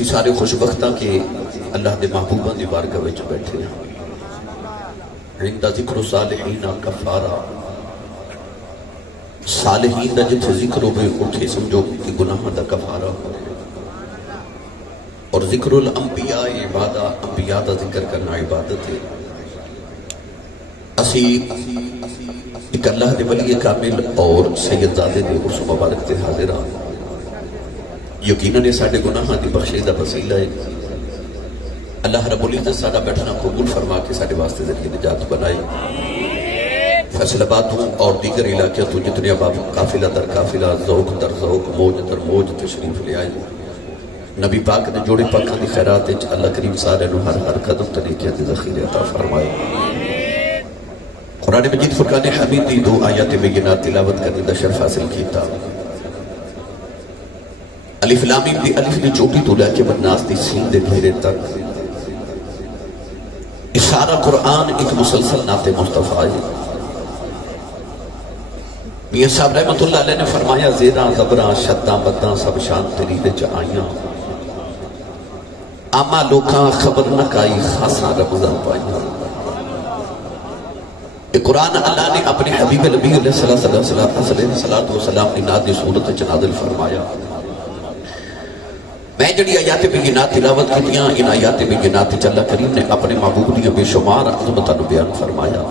اسی سارے خوشبختہ کے اللہ دے محبوبہ دی بارگاہ وچ بیٹھے ہیں عند ذکر صالحین کفارہ صالحین دا جتھے ذکر ہوئے اٹھے سمجھو کہ گناہ دا کفارہ ہو اور ذکر الانبیاء عبادہ انبیاء دا ذکر کرنا عبادت ہے اسی ایک اللہ دے ولی کامل اور سید زادے دے عرص مبارک تے حاضرہ یقیناً یہ ساڑھے گناہ دی بخشیدہ وسیلہ ہے اللہ رب العزت ساڑھا بیٹھنا قبول فرما کے ساڑھے واسطے ذریعے نجات بنائی فیصل آبادوں اور دیگر علاقے تو جتنے اب قافلہ در قافلہ ذوق در ذوق موج در موج تشریف لے آئی نبی پاک نے جوڑے پاکاں دی خیرات اللہ کریم سارے نو ہر قدم طریقے دے ذخیرے عطا فرمائے قرآن مجید فرقان حمید دی 2 آیات بینات تلاوت کرنے دا شرف حاصل کیتا الف لام میم دی الف دی چوٹی تو لے کے والناس دی سین دے گھیرے تک اس سارا قرآن ایک مسلسل نعت مصطفیٰ ہے میاں صاحب رحمت اللہ علیہ نے فرمایا زیداں زبراں شداں بداں سب شان تیری دے چآئیاں آما لوکاں خبر نہ کائی خاصاں رمضان پائیاں قرآن اللہ نے اپنے حبیب نبی علیہ السلام کی نادی صورت نازل فرمایا میں جڑی آیات بینات تلاوت کیتیاں ان آیات بینات اللہ کریم نے اپنے محبوب دیا بے شمار عظمتاں بیان فرمایا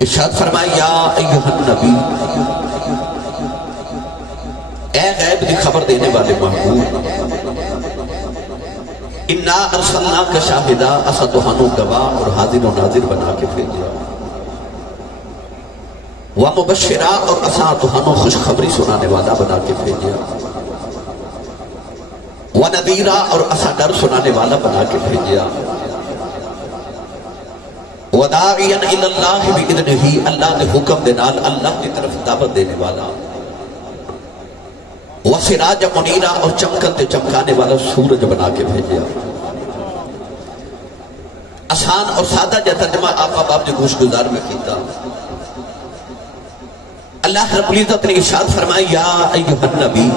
ارشاد فرمایا یا ایہا النبی اے غیب دی خبر دینے والے محبوب اِنَّا أَرْسَلْنَاكَ شَاهِدًا اسا تہانوں گواہ اور حاضر و ناظر بنا کے بھیجا وَمُبَشِّرًا اور اسا تہانوں خوشخبری سنانے والا بنا کے بھیجا وَنَذِيرًا اور اسا ڈر سنانے والا بنا کے بھیجا وَدَاعِيًا إِلَى اللَّهِ بِإِذْنِهِ اللہ نے حکم دے نال اللہ کی طرف دعوت دینے والا وَسِرَاجَ مُنِيرًا اور چمکتے چمکانے والا سورج بنا کے بھیجا آسان اور سادہ جا ترجمہ آقا باپ نے گوش گزار میں کیتا اللہ رب العزت نے ارشاد فرمایا یا ایہا النبی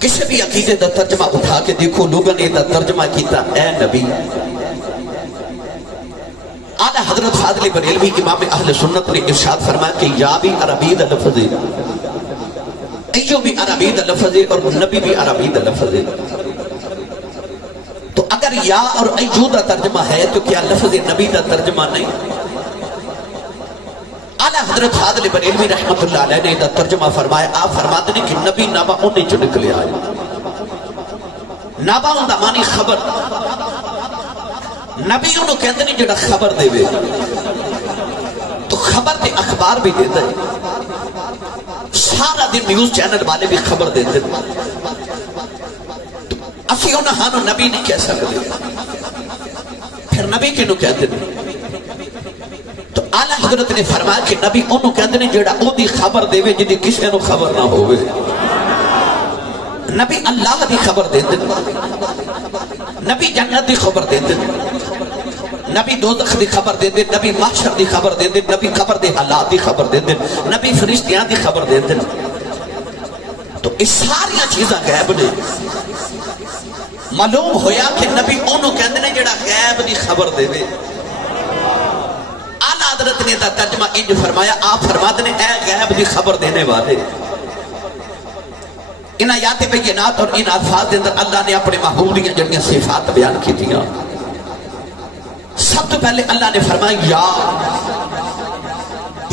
کسی بھی عقیدے دا ترجمہ اٹھا کے دیکھو لوگوں نے دا ترجمہ کیتا اے نبی اعلیٰ حضرت فاضل بریلوی امام اہل سنت نے ارشاد فرمایا کہ یا بھی عربی دا لفظ ہے ایو بھی عربی دا لفظ ہے اور نبی بھی عربی دا لفظ ہے تو اگر یا اور ایو دا ترجمہ ہے تو کیا لفظ نبی دا ترجمہ نہیں اعلیٰ حضرت فاضل بریلوی رحمت اللہ علیہ نے دا ترجمہ فرمایا آپ فرماتے ہیں کہ نبی نبا انہیں جو نکلے آئے نبا ان دا معنی خبر نبی انہوں کہتے ہیں جڑا خبر دے وے تو خبر دے اخبار بھی دے دے سارا دن نیوز چینل والے بھی خبر دے دے اسی انہوں ہانو نبی نہیں کہہ سکتے پھر نبی کنو کہتے ہیں تو اعلیٰ حضرت نے فرمایا کہ نبی انہوں کہتے ہیں جڑا او دی خبر دے وے جدی کسی انہوں خبر نہ ہوئے نبی اللہ دی خبر دے دے نبی جنت دی خبر دے دے نبی دوزخ دی خبر دے دے نبی محشر دی خبر دے دے نبی قبر دے حالات دی خبر دے دے نبی فرشتیاں دی خبر دے دے تو اس ساری چیزاں غیب نے معلوم ہویا کہ نبی انہوں کہتے ہیں جڑا غیب دی خبر دے دے اعلیٰ حضرت نے دا ترجمہ انج فرمایا آپ فرماتے ہیں اے غیب دی خبر دینے والے ان آیات بینات اور ان الفاظ دے اندر اللہ نے اپنے محبوب دیاں جڑیاں صفات بیان کی دیا سب تو پہلے اللہ نے فرمایا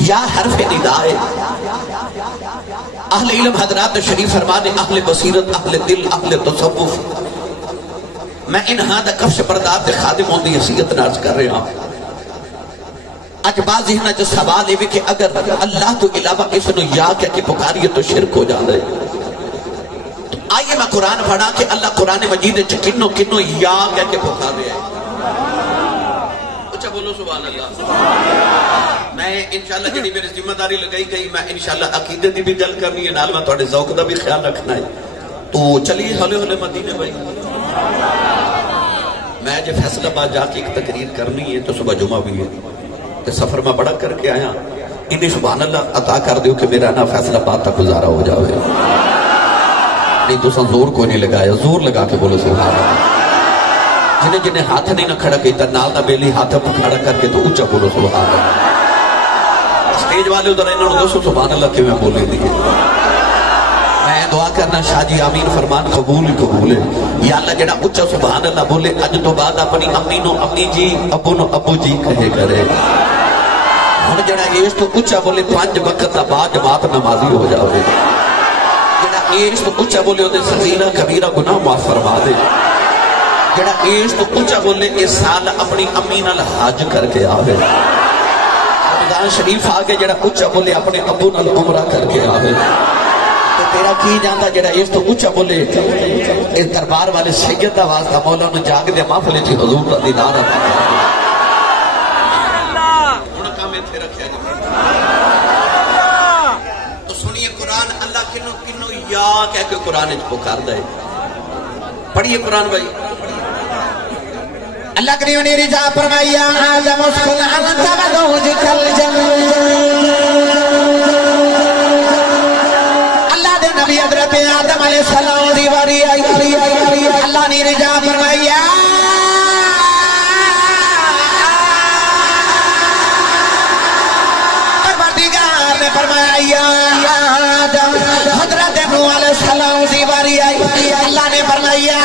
یا حرف ندائے اہل علم حضرات شریف فرمانے اہل بصیرت اہل دل اہل تصوف میں ان ہاں کفش بردار دے خادم ہوندی حیثیت ناز کر رہے ہوں اج بعض ذہنہ جو سوال ہے کہ اگر اللہ تو علاوہ اس نے یا کہہ کے پکاریے تو شرک ہو جا رہے آئیے میں قرآن پڑھا کہ اللہ قرآن مجید کنو کنو یا کہہ کے پکار رہے ہیں اچھا بولو سبحان اللہ میں انشاءاللہ جڑی میری ذمہ داری لگائی گئی میں انشاءاللہ عقیدے دی بھی گل کرنی ہے نال میں تھوڑے ذوق دا بھی خیال رکھنا ہے تو چلیے ہولے ہولے مدینے بھائی میں جو فیصل آباد جا کے ایک تقریر کرنی ہے تو صبح جمعہ بھی ہے تو سفر میں بڑا کر کے آیا انہیں سبحان اللہ عطا کر دیو کہ میرا نا فیصل آباد تک گزارا ہو جاوے نہیں تو زور کوئی نہیں لگایا، زور لگا کے بولو سبحان اللہ۔ جنہیں جنہیں ہاتھ نہیں نہ کھڑا کیتا نال دا بیلی ہاتھ پر کھڑا کر کے تو اچھا بولو سبحان اللہ۔ اسٹیج والے ادھر انہوں نے دوستو سبحان اللہ کی میں بولے دیئے۔ میں دعا کرنا شاہ جی آمین فرمان قبول ہی قبول ہے۔ یا اللہ جڑا اچھا سبحان اللہ بولے اج تو بعد اپنی امی نو امی جی ابو نو ابو جی کہے کرے۔ ہن جڑا اس تو اچھا بولے 5 وقت دا بعد جماعت نمازی ہو جاوے۔ جڑا اس تو اچھا بولے او دے صغیرہ کبیرہ گناہ معاف فرما دے۔ جڑا اس تو اچھا بولے اس سال اپنی امی نال حج کر کے آوے۔ رمضان شریف آگے جڑا اچھا بولے اپنے ابو نال عمرہ کر کے آوے۔ تو تیرا کی جاندہ جڑا اس تو اچھا بولے اس دربار والے سید دا واسطہ مولا نے جاگ دے محفل تھی حضور دا دیدار تو سنیے قرآن اللہ کنو کنو یا کہہ کے قرآن اچھ پکار دائے۔ پڑھئے قرآن بھائی۔ اللہ کریم نے رضا فرمایا آدم اسکن انت وزوجک الجنہ۔ اللہ دے نبی حضرت آدم علیہ السلام دی واری آئی، اللہ نے رضا فرمایا پروردگار نے فرمایا آدم حضرت نوح علیہ السلام دی واری آئی، اللہ نے فرمایا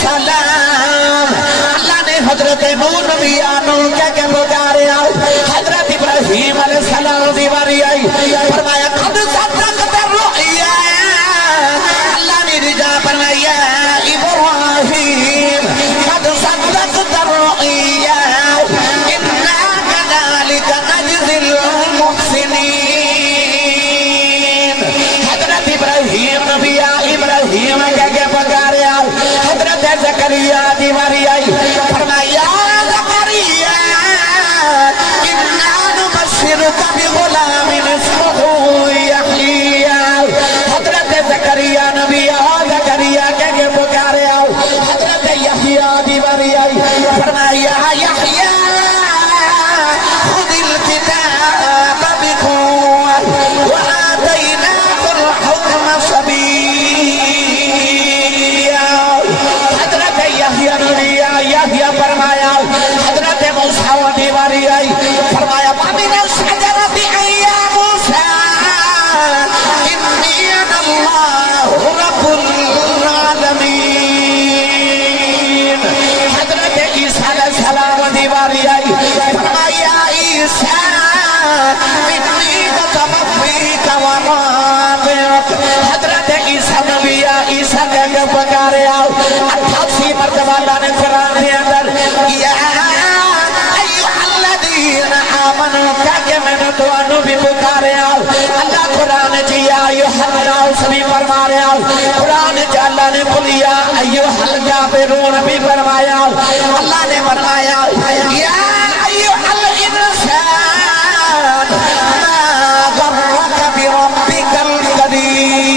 سلام۔ اللہ نے حضرت نوح نبی آنو کہہ کے پکارے آؤ۔ حضرت ابراہیم علیہ السلام دی واری آئی، فرمایا قد صدقت الرؤیا۔ اللہ نے رجا فرمایا ابراہیم قد صدقت الرؤیا انا كذلك نجزي المحسنين۔ حضرت ابراہیم نبی ابراہیم کہہ کے پکارے آؤ۔ حضرت زکریا دیواری آئی، فرمایا زکریا انا نبشرک بغلام اسمہ یحییٰ۔ حضرت زکریا نبی زکریا کہہ کے پکارے آؤ۔ حضرت یحییٰ دیواری آئی، فرمایا یحییٰ خذ الکتاب بقوة وآتیناک الحکم صبیًّا۔ یحییٰ فرمایا حضرت موسیٰ دیواری آئی، فرمایا وَمِنَ الشَّجَرَةِ يَا مُوسَىٰ إِنِّي أَنَا اللَّهُ رَبُّ الْعَالَمِينَ۔ حضرت عیسیٰ علیہ السلام دیواری آئی، فرمایا عیسیٰ إِنِّي مُتَوَفِّيكَ وَرَافِعُكَ۔ حضرت عیسیٰ نبی عیسیٰ کہہ کے پکارے آؤ۔ 88 مرتبہ اللہ نے قرآن دے اندر یا ایوہ الذین آمنوا کہہ کے میں نے تو انو بھی پکارے آؤ۔ اللہ قرآن جی یا ایوہ الناس بھی فرما رہے آؤ۔ قرآن جی اللہ نے کلیا ایوہ الکافرون بھی فرمایا۔ اللہ نے فرمایا یا ایوہ الانسان ما غرک بربک القدیر۔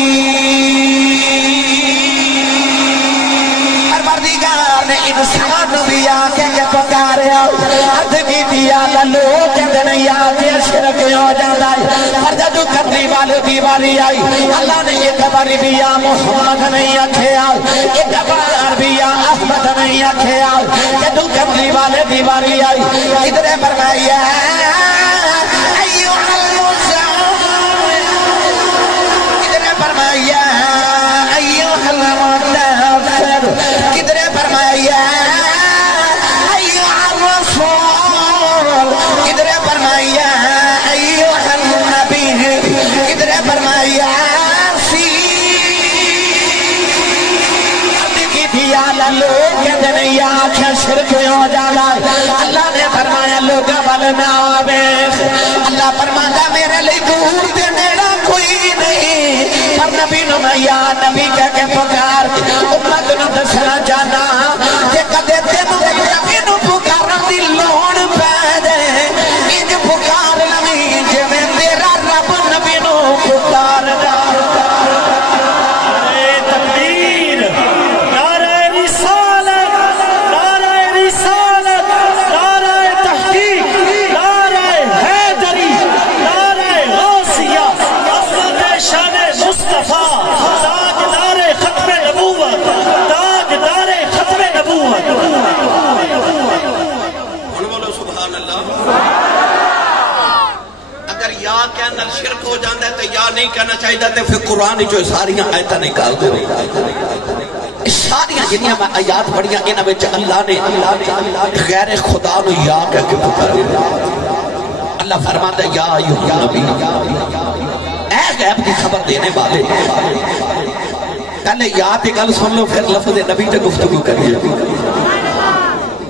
انسان بھی آکے کے پکارے آؤ، آدمی بھی آلہ لوگ کہتے نہیں آتے شرک ہو جاتا ہے۔ پر جدو کرنی والے دیواری آئی، اللہ نے ایک بار بھی یا محمد نہیں آکھے آؤ، ایک بار بھی یا احمد نہیں آکھے آؤ۔ جدو کرنی والے دیواری آئی، ادھر فرمایا ایوہ المزمل، ادھر فرمایا ایوہ المدثر، ادھر فرمایا ایوہ الرسول، ادھر فرمایا ایوہ النبی، ادھر فرمایا لوگ کہتے نہیں آنکھیں شرک ہو جانا۔ اللہ نے فرمایا لوگا بلنا آبیخ، اللہ فرمایا میرے لئے دور دے نیڑا کوئی نہیں، پر نبی نو میں یا نبی کہہ کے پکار امت نو دسنا جانا کہ کدے تینو نبی نو پکارا دی لوڑ پہ دے، انج پکار لمی جے میں تیرا رب نبی نو پکار دا۔ شان تے یا نہیں کہنا چاہیے تے پھر قرآن جو ساریاں آیتاں نکال دے ساریاں جنیاں میں آیات پڑھیاں انہاں وچ اللہ نے غیر خدا نو یا کہہ کے پکاریا اللہ فرماتا ہے یا ایھا نبی اے غیب کی خبر دینے والے پہلے یا پہ گل سن لو پھر لفظ نبی تے گفتگو کریے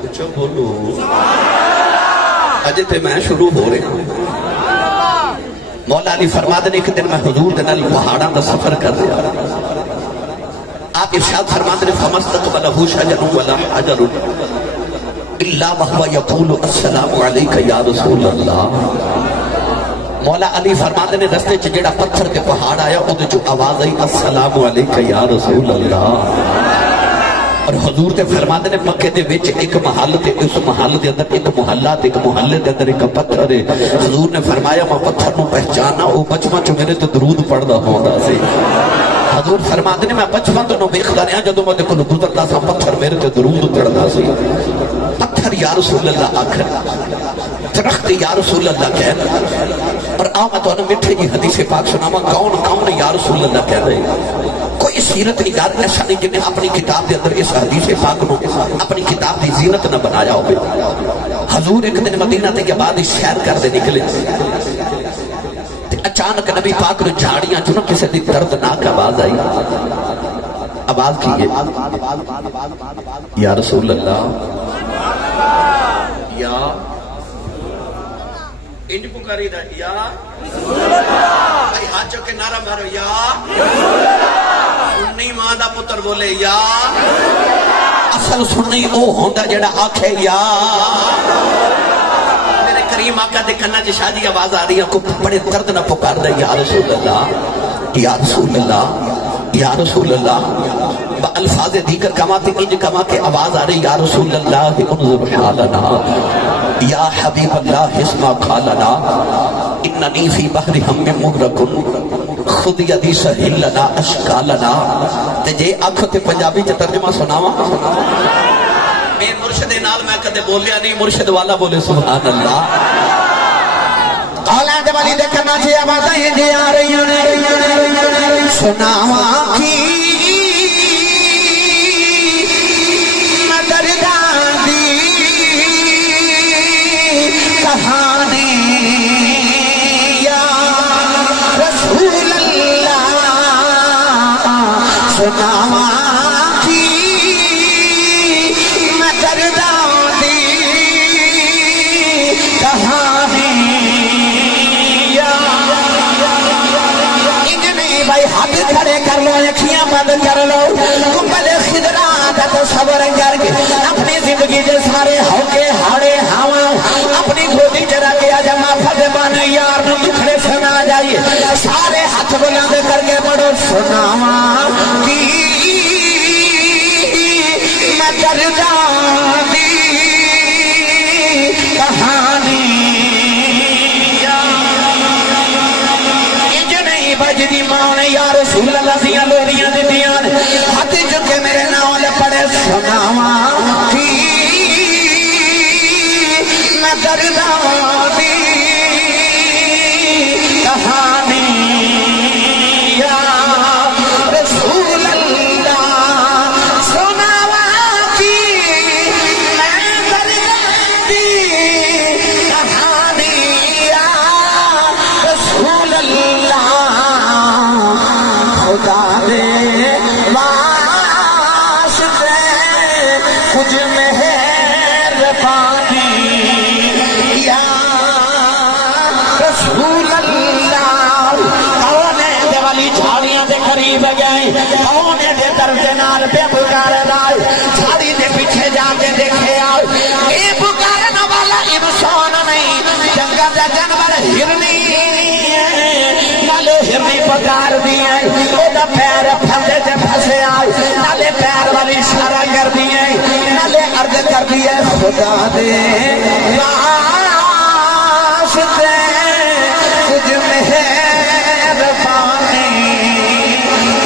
چپ بولو اجے تے میں شروع ہو رہا ہوں مولا علی فرماتے ہیں ایک دن میں حضور دے نال پہاڑاں دا سفر کر رہا آپ ارشاد فرماتے ہیں فمستقبلہ شجر ولا حجر الا وهو يقول السلام علیک یا رسول اللہ مولا علی فرماتے ہیں رستے چ جڑا پتھر کے پہاڑ آیا او دے جو آواز آئی السلام علیک یا رسول اللہ اور حضور تے فرماتے نے مکے دے وچ ایک محل تے اس محل دے اندر ایک محلہ تے ایک محلے دے اندر ایک پتھر ہے حضور نے فرمایا میں پتھر نو پہچانا او بچپن چ میرے تے درود پڑھدا ہوندا سی حضور فرماتے نے میں بچپن تو نو ویکھدا رہیا جدوں میں کول گزردا سا پتھر میرے تے درود پڑھدا سی پتھر یا رسول اللہ آخر درخت یا رسول اللہ کہنا اور آؤ میں تو میٹھے کی حدیث پاک سناواں کون یا رسول اللہ کہہ رہے کوئی سیرت نگار ایسا نہیں جنہیں اپنی کتاب دے اندر اس حدیث پاک نو اپنی کتاب دی زینت نہ بنایا ہوئے حضور ایک دن مدینہ تے کے بعد سیر کر دے نکلے اچانک نبی پاک نے جھاڑیاں چنو کسی دی دردناک آواز آئی آواز کیے یا رسول اللہ یا انج پکاری دا یا ہاتھ چو کے نعرہ مارو یا سنی ماں دا پتر بولے یا اصل سنی او ہوندا جڑا آکھے یا میرے کریم آقا دے کنا چ شادی آواز آ رہی ہے کو بڑے درد نہ پکار دے یا رسول اللہ یا رسول اللہ یا رسول اللہ الفاظ دیگر کما تے انج کما کے آواز آ رہی یا رسول اللہ انظر حالنا یا حبیب اللہ اسمع قالنا اننی فی بحر ہم مغرق خود یدی سہل لنا اشکالنا تے جے آنکھ تے پنجابی چ ترجمہ سناواں میں مرشد نال میں کدے بولیا نہیں مرشد والا بولے سبحان اللہ اولاد والی دے کرنا چاہیے آوازیں جے آ رہی ہیں سناواں کی بند کر لو کمبل خدرات تصور کر کے اپنی زندگی کے سارے ہوکے ہاڑے ہوا اپنی گودی چرا کے جمع فضبان یار نو دکھڑے سنا جائیے سارے ہاتھ بلند کر کے پڑھو سناواں کی میں کردا دی کہانی بجدی ماں نے یا رسول اللہ دیاں لوریاں دیاں ہاتھ چکے میرے نال پڑے سناواں کی میں کردا دی کہانی یا رسول اللہ سناواں کی میں کردا دی کہانی یا رسول اللہ خدا دے واسطے کچھ مہربانی یا رسول اللہ کونے دے والی جھاڑیاں دے قریب گئے کونے دے درد نال پہ پکار دائے جھاڑی دے پیچھے جا کے دیکھے آؤ اے پکارنا والا انسان نہیں جنگل دا جانور ہرنی ہرنی پکار دیئے اوہ پیر پھندے جے پھسے آئے نالے پیر والی اشارہ کر دیئے نالے عرض کر دیئے خدا دے واسطے کچھ مہربانی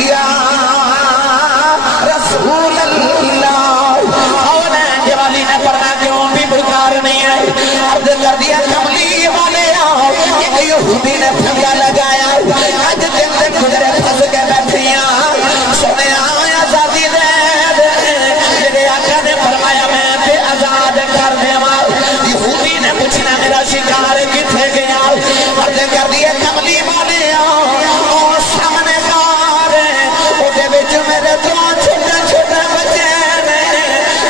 یا رسول اللہ اوہ جوالی نے پڑھنا کیوں بھی بکار نہیں ہے عرض کر دیا کملی والے آؤ ایک یہودی نے پھنگا لگایا حجرے پھنس کے بیٹھیاں سونے آیا آزادی دے میرے آقا نے فرمایا میں تے آزاد کر دیواں یہودی نے پوچھنا میرا شکار کتھے گیا عرض کر دیے کملی والے او سامنے کار او دے وچ میرے تو چھوٹے چھوٹے بچے نے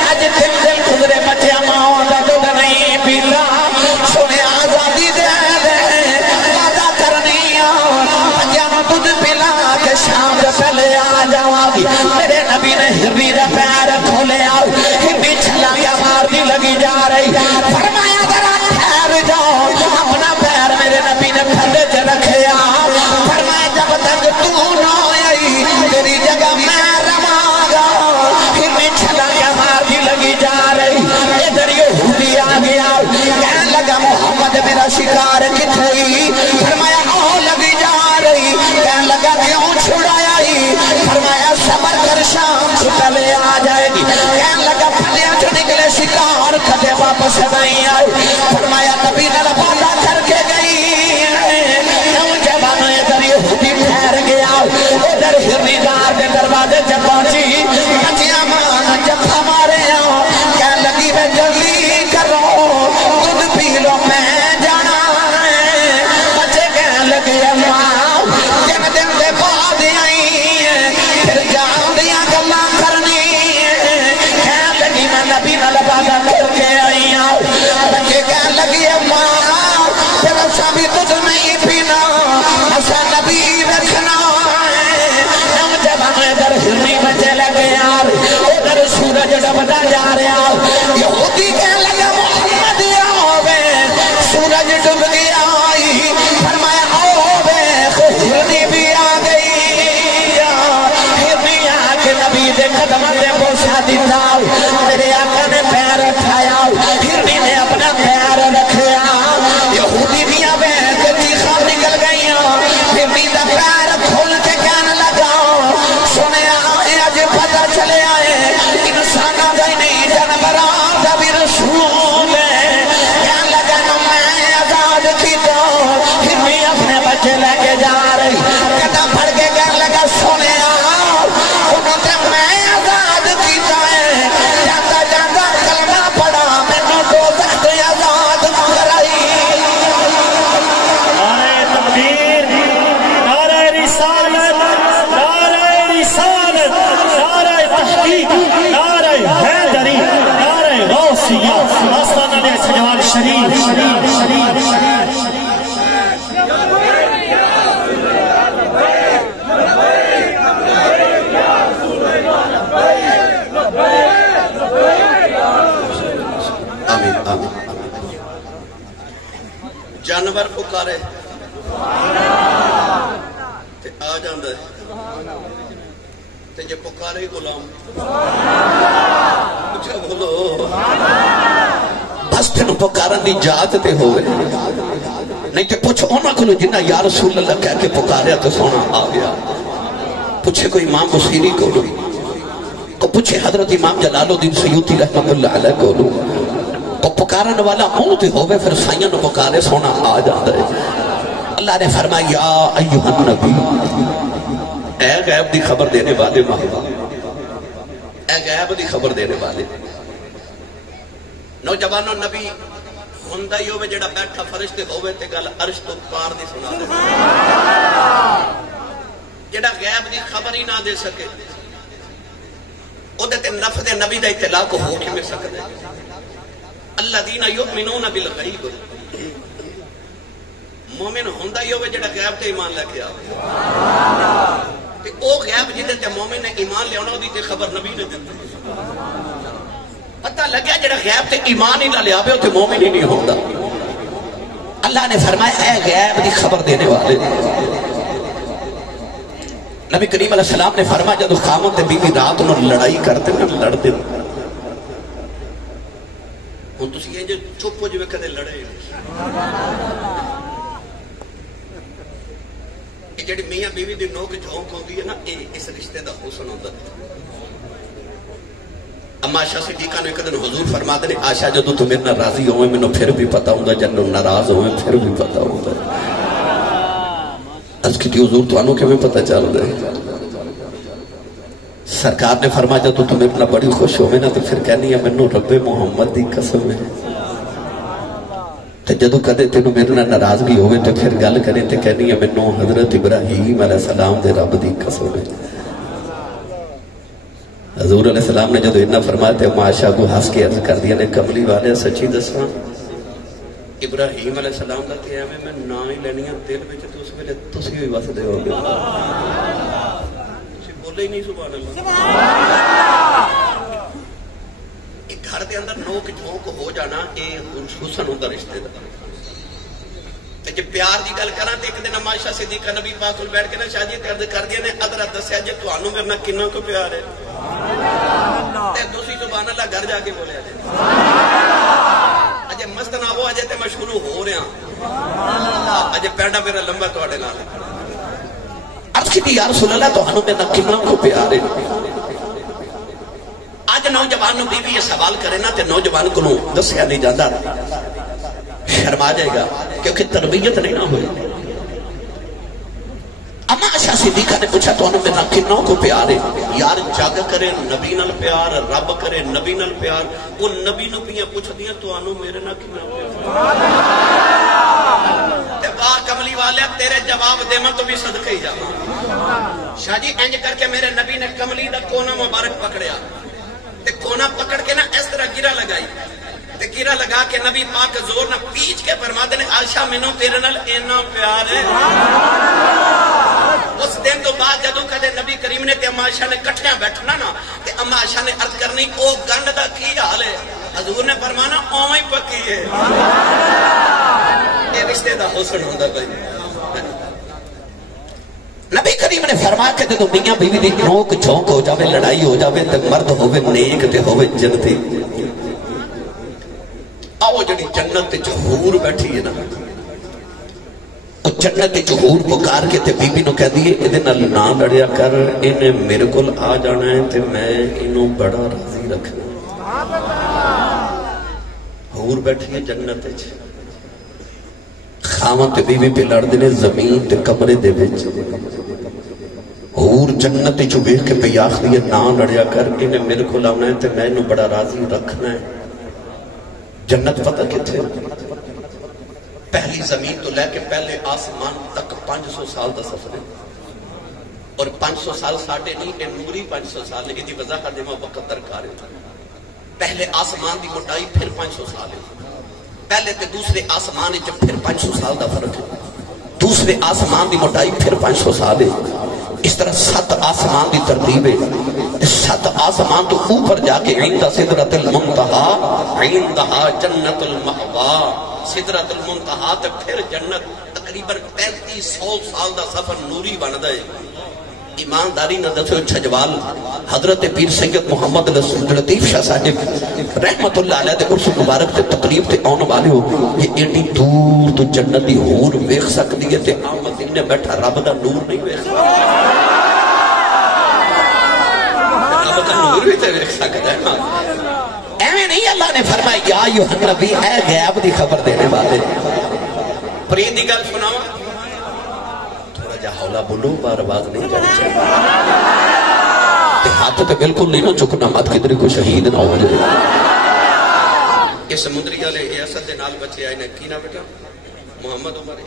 اج دل دل گزرے بچے ماں دا دودھ نہیں پیتا سونے آزادی دے وعدہ کرنی بچیاں نوں دودھ پلا کے شام دے پہلے آ جاواں گی میرے نبی نے ہرنی دا پیر کھولے ہرنی چھلاں مارنی لگی جا رہی فرمایا ذرا ٹھہر جاؤ اپنا پیر میرے نبی نے پھندے تے رکھیا فرمایا جب تک تو نہ آئی تیری جگہ میں رواں گا ہرنی چھلاں مارنی لگی جا رہی ادھر یہودی آ گیا کہنے لگا محمد میرا شکار کتھے فرمایا او لگی جا رہی کہنے لگا کیوں چھڑایا فرمایا صبر کر شام سے پہلے آ جائے گی کہنے لگا پھلیاں جو نکلے شکار کھدے واپس نہیں آئے فرمایا نبی نے وعدہ کر کے گئی نوجوانوں ادھر یہودی ٹھہر گیا ادھر ہرنی دار کے دروازے سے پہنچی بچیاں مان جب ہمارے کہنے لگی میں جلدی کرو دودھ پی لو میں جانا بچے کہنے لگے ماں دن دن دے بعد آئی پھر جان دیا گلا کرنی کہنے لگی میں نبی نہ وعدہ کر کے آئی بچے کہنے لگی ماں پھر اسا بھی دودھ نہیں پینا اسا نبی رکھنا نوجوان ادھر ہرنی بچے لگے یار ادھر سورج ڈبدا جا رہا یہودی کہنے لگا محمد آوے سورج ڈب گیا فرمایا آوے ہرنی بھی آ گئی ہرنی آ کے نبی دے قدم دے بوسا دیتا میرے آقا نے پیر اٹھایا ہرنی نے اپنا پیر رکھیا یہودی بھی آوے چیخاں نکل گئی ہرنی دا پیر کھول کے کہنے لگا سنے آئے اج پتہ چلے آئے انسانہ دا نہیں جانوراں دا بھی رسول ہے کہنے لگا میں آزاد کیتا ہرنی اپنے بچے لے کے جا رہی قدم پھڑ کے کہنے لگا سنے انہوں نے میں آزاد کیتا ہے جاتا جاتا کلمہ پڑا میں نو دو زخت آزاد کرائی نعرہ تکبیر نعرہ رسالت نعرہ رسالت نعرہ تحقیق نعرہ حیدری نعرہ غوثیہ آستانہ نے سجوان شریف آمین آمین جانور پکارے تے آ جاندہ ہے تے جے پکارے غلام اچھا بولو بس تینو پکارن دی جات تے ہوئے نہیں تے پوچھ اونا کلو جنہ یا رسول اللہ کہہ کے پکاریا تو سونا آ گیا پوچھے کوئی امام بصیری کولو کو پوچھے حضرت امام جلال الدین سیوطی رحمت اللہ علیہ کولو کو پکارن والا موت ہوئے پھر سائیاں نو پکارے سونا آ جاتا ہے اللہ نے فرمایا یا ایوہ النبی اے غیب دی خبر دینے والے محبا اے غیب دی خبر دینے والے نوجوانوں نبی ہوندہ ہی ہوئے جڑا بیٹھا فرشتے ہوئے تے گل عرش تو پار دی سنا دے جڑا غیب دی خبر ہی نہ دے سکے او دیتے نفذ نبی دا اطلاع کو ہو کے میں سکتے الذین یؤمنون بالغیب مومن ہوندہ ہی ہوئے جڑا غیب تے ایمان لے کے آوے تے او غیب جدے تے مومن نے ایمان لے ہونا دی تے خبر نبی نے دیتے پتہ لگیا جڑا غیب تے ایمان ہی نہ لے آوے تے مومن ہی نہیں ہوندہ اللہ نے فرمایا اے غیب دی خبر دینے والے نبی کریم علیہ السلام نے فرمایا جدو خامن تے بیوی رات انہوں لڑائی کرتے ہیں لڑتے ہیں ہوں تسی یہ جو چھپ ہو جو کدے لڑے یہ جڑی میاں بیوی دی نوک جھونک ہوندی ہے نا اس رشتے دا حسن ہوتا ہے اما عائشہ صدیقہ نے ایک دن حضور فرما دے عائشہ جدو تو میرے راضی ہوئے میں پھر بھی پتہ ہوں گا جنو ناراض ہوئے پھر بھی پتہ ہوں گا عرض کی حضور تو آنوں کے میں پتہ چل رہے سرکار نے فرمایا تو تم اتنا بڑی خوش ہو میں نا تو پھر کہنی ہے منو رب محمد دی قسم ہے تو جدو کدے تینوں میرے نہ ناراضگی ہوئے تو پھر گل کریں تو کہنی ہے منو حضرت ابراہیم علیہ السلام دے رب دی قسم ہے حضور علیہ السلام نے جدو اتنا فرمایا تو معاشا کو ہنس کے عرض کر دیا نے کملی والے سچی دساں ابراہیم علیہ السلام کا کہ میں نا ہی لینی ہوں دل میں تو اس ویلے تسی بھی وس دے ہو گے بولے ہی نہیں سبحان اللہ ایک گھر دے اندر نوک جھونک ہو جانا یہ حسن ہوتا رشتے دا جب پیار دی گل کراں تے ایک دن ماشا صدیقہ نبی پاک کول بیٹھ کے نا شاہ جی تے عرض کر دیا نے حضرت دسیا جے تانوں میرے نال کنا کو پیار ہے تے دوسری سبحان اللہ گھر جا کے بولیا اجے مست نہ ہو اجے تے میں شروع ہو رہا اجے پینڈا میرا لمبا تواڈے نال عرض کی یا رسول اللہ تانوں میرے نال کنا کو پیار ہے آج نوجوان بی بی یہ سوال کرے نا تے نوجوان کو دسیا نہیں جاتا شرما جائے گا کیونکہ تربیت نہیں نہ ہوئی اما عائشہ صدیقہ نے پوچھا تو انہوں میں نہ کنوں کو پیار ہے یار جگ کرے نبی نال پیار رب کرے نبی نال پیار وہ نبی نو پیاں پوچھ دیا تو انہوں میرے نہ کنوں پیار تے واہ کملی والے تیرے جواب دے میں تو بھی صدقہ ہی جاؤں شاہ جی انج کر کے میرے نبی نے کملی دا کونا مبارک پکڑیا تے کونا پکڑ کے نا اس طرح گرہ لگائی تے گرہ لگا کے نبی پاک زور نہ پیچ کے فرماتے نے عائشہ منو تیرے نال اینا پیار ہے اس دن تو بعد جدو کدے نبی کریم نے تے اما عائشہ نے کٹھیاں بیٹھنا نا تے اما عائشہ نے عرض کرنی او گنڈ دا کی حال ہے حضور نے فرمانا اویں پکی ہے یہ رشتے دا حسن ہوندا بھائی نبی کریم نے فرمایا کہ جدو میاں بیوی دی نوک جھونک ہو جاوے لڑائی ہو جاوے تے مرد ہوے نیک تے ہوے جنتی آؤ جڑی جنت جہور بیٹھی ہے نا وہ جنت جہور پکار کے تے بی بی نو کہہ دیئے ادھے نال نہ لڑیا کر انہیں میرے کل آ جانا ہے تے میں انہوں بڑا راضی رکھنا حور بیٹھی ہے جنت خامن تے بی بی پہ لڑ دینے زمین تے کمرے دے بیچ حور جنت جو بیخ کے پہ آخ دیئے نہ لڑیا کر انہیں میرے کل آنا ہے تے میں انہوں بڑا راضی رکھنا ہے جنت پتہ کتھے پہلی زمین تو لے کے پہلے آسمان تک 500 سال دا سفر ہے اور 500 سال ساڑھے نہیں اے نوری 500 سال ہے یہ وضاحت دے میں وقت درکار ہے پہلے آسمان دی موٹائی پھر 500 سال ہے پہلے تے دوسرے آسمان ہے جب پھر 500 سال دا فرق ہے دوسرے آسمان دی موٹائی پھر 500 سال ہے اس طرح 7 آسمان دی ترتیب ہے 7 آسمان تو اوپر جا کے عند سدرۃ المنتہا عندہا جنت المأوا سدرۃ المنتہا تے پھر جنت تقریباً 3500 سال دا سفر نوری بندا ہے ایمانداری نہ دسو چھجوال حضرت پیر سید محمد لطیف شاہ صاحب رحمت اللہ علیہ دے عرص مبارک تے تقریب تے آن والے ہو یہ ایڈی دور تو جنت دی حور ویکھ سکدی ہے تے عام مدینے بیٹھا رب دا نور نہیں ویکھ رب دا نور بھی تے ویکھ سکدا ہے ایویں نہیں اللہ نے فرمایا یا ایھا نبی اے غیب دی خبر دینے والے پرین دی گل سناواں جا حولا بولو بار آواز نہیں جانی چاہیے ہاتھ تے بالکل نہیں نہ چکنا مت کدھر کوئی شہید نہ ہو جائے یہ سمندری والے یہ اسد دے نال بچے آئے نے کی نا بیٹا محمد عمر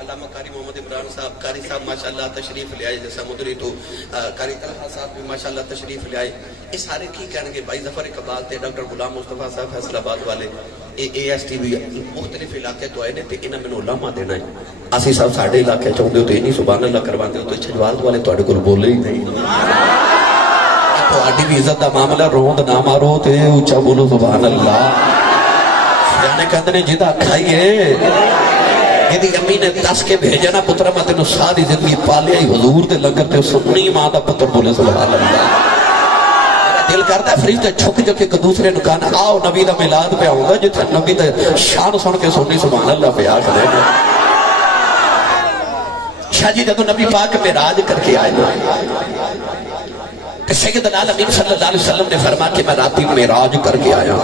علامہ قاری محمد عمران صاحب قاری صاحب ماشاءاللہ تشریف لے آئے جیسا مدری تو قاری طلحہ صاحب بھی ماشاءاللہ تشریف لے آئے اس سارے کی کہنے گے بھائی ظفر اقبال تے ڈاکٹر غلام مصطفیٰ صاحب فیصل آباد والے اے ایس ٹی وی مختلف علاقے تو آئے نے تے انہاں مینوں علامہ دینا ہے آسی صاحب ساڈے علاقے چاہندے ہو تے نہیں سبحان اللہ کرواندے ہو تے چھجوال والے تواڈے کول بولے ہی نہیں تواڈی بھی عزت دا معاملہ روند نہ مارو تے اونچا بولو سبحان اللہ یعنی کہندے نے جدا کھائیے یہ امی نے دس کے بھیجا نا پترہ میں تینوں ساری زندگی پالیا ہی حضور دے لنگر تے سنی ماں دا پتر بولے سبحان اللہ میرا دل کرتا ہے فرشتے چھک جو کہ دوسرے نکانا آؤ نبی دا میلاد پہ آؤں گا جتھے نبی دا شان سن کے سنی سبحان اللہ پہ آکھ دے گا شاہ جی جدو نبی پاک معراج کر کے آئے کہ سیدنا العالمین صلی اللہ علیہ وسلم نے فرما کہ میں راتی معراج کر کے آیا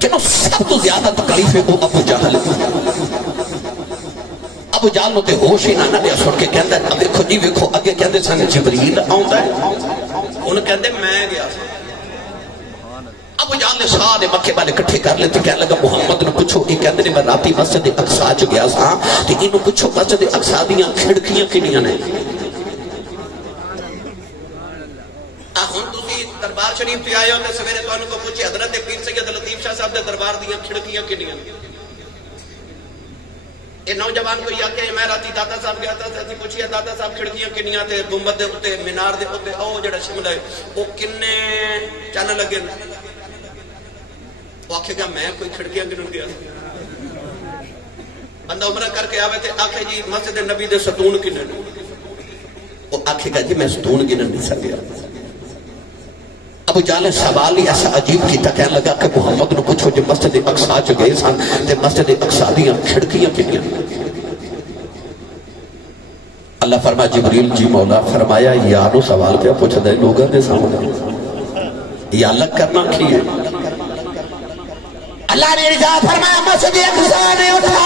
جنہوں سب تو زیادہ تکلیف ہے وہ ابو جہل ابو جال تے ہوش ہی نہ لیا سن کے کہندا ہے دیکھو جی ویکھو اگے کہندے سن جبریل آوندا ہے ان کہندے میں گیا سا ابو جال نے سارے مکے والے اکٹھے کر لیتے کہنے لگا محمد نو پوچھو یہ کہندے نے میں راتی مسجد اقصی چ گیا سا تے اینو پوچھو مسجد اقصی دیاں کھڑکیاں کنیاں نے ہن تسی دربار شریف تے آئے ہو تے سویرے تانوں کو پوچھے حضرت پیر سید لطیف شاہ صاحب دے دربار دیاں کھڑکیاں کنیاں نے یہ نوجوان کو یہ کہ میں راتی داتا صاحب گیا تھا اسی پوچھیا داتا صاحب کھڑکیاں کنیاں تے گنبد دے اوتے مینار دے اوتے او جڑا شملہ ہے او کنے چن لگے وہ آکھے گا میں کوئی کھڑکیاں گنن گیا بندہ عمرہ کر کے آوے تے آکھے جی مسجد نبی دے ستون کنے وہ آکھے گا جی میں ستون گنن نہیں سکیا ابو جال نے سوال ہی ایسا عجیب کیتا کہنے لگا کہ محمد نو پوچھو جو مسجد اقصی چ گئے سن تے مسجد اقصی دیاں کھڑکیاں کنیاں اللہ فرما جبریل جی مولا فرمایا یارو سوال پہ پوچھ دے لوگوں دے سامنے یہ الگ کرنا کی ہے اللہ نے ارشاد فرمایا مسجد اقصی نے اٹھا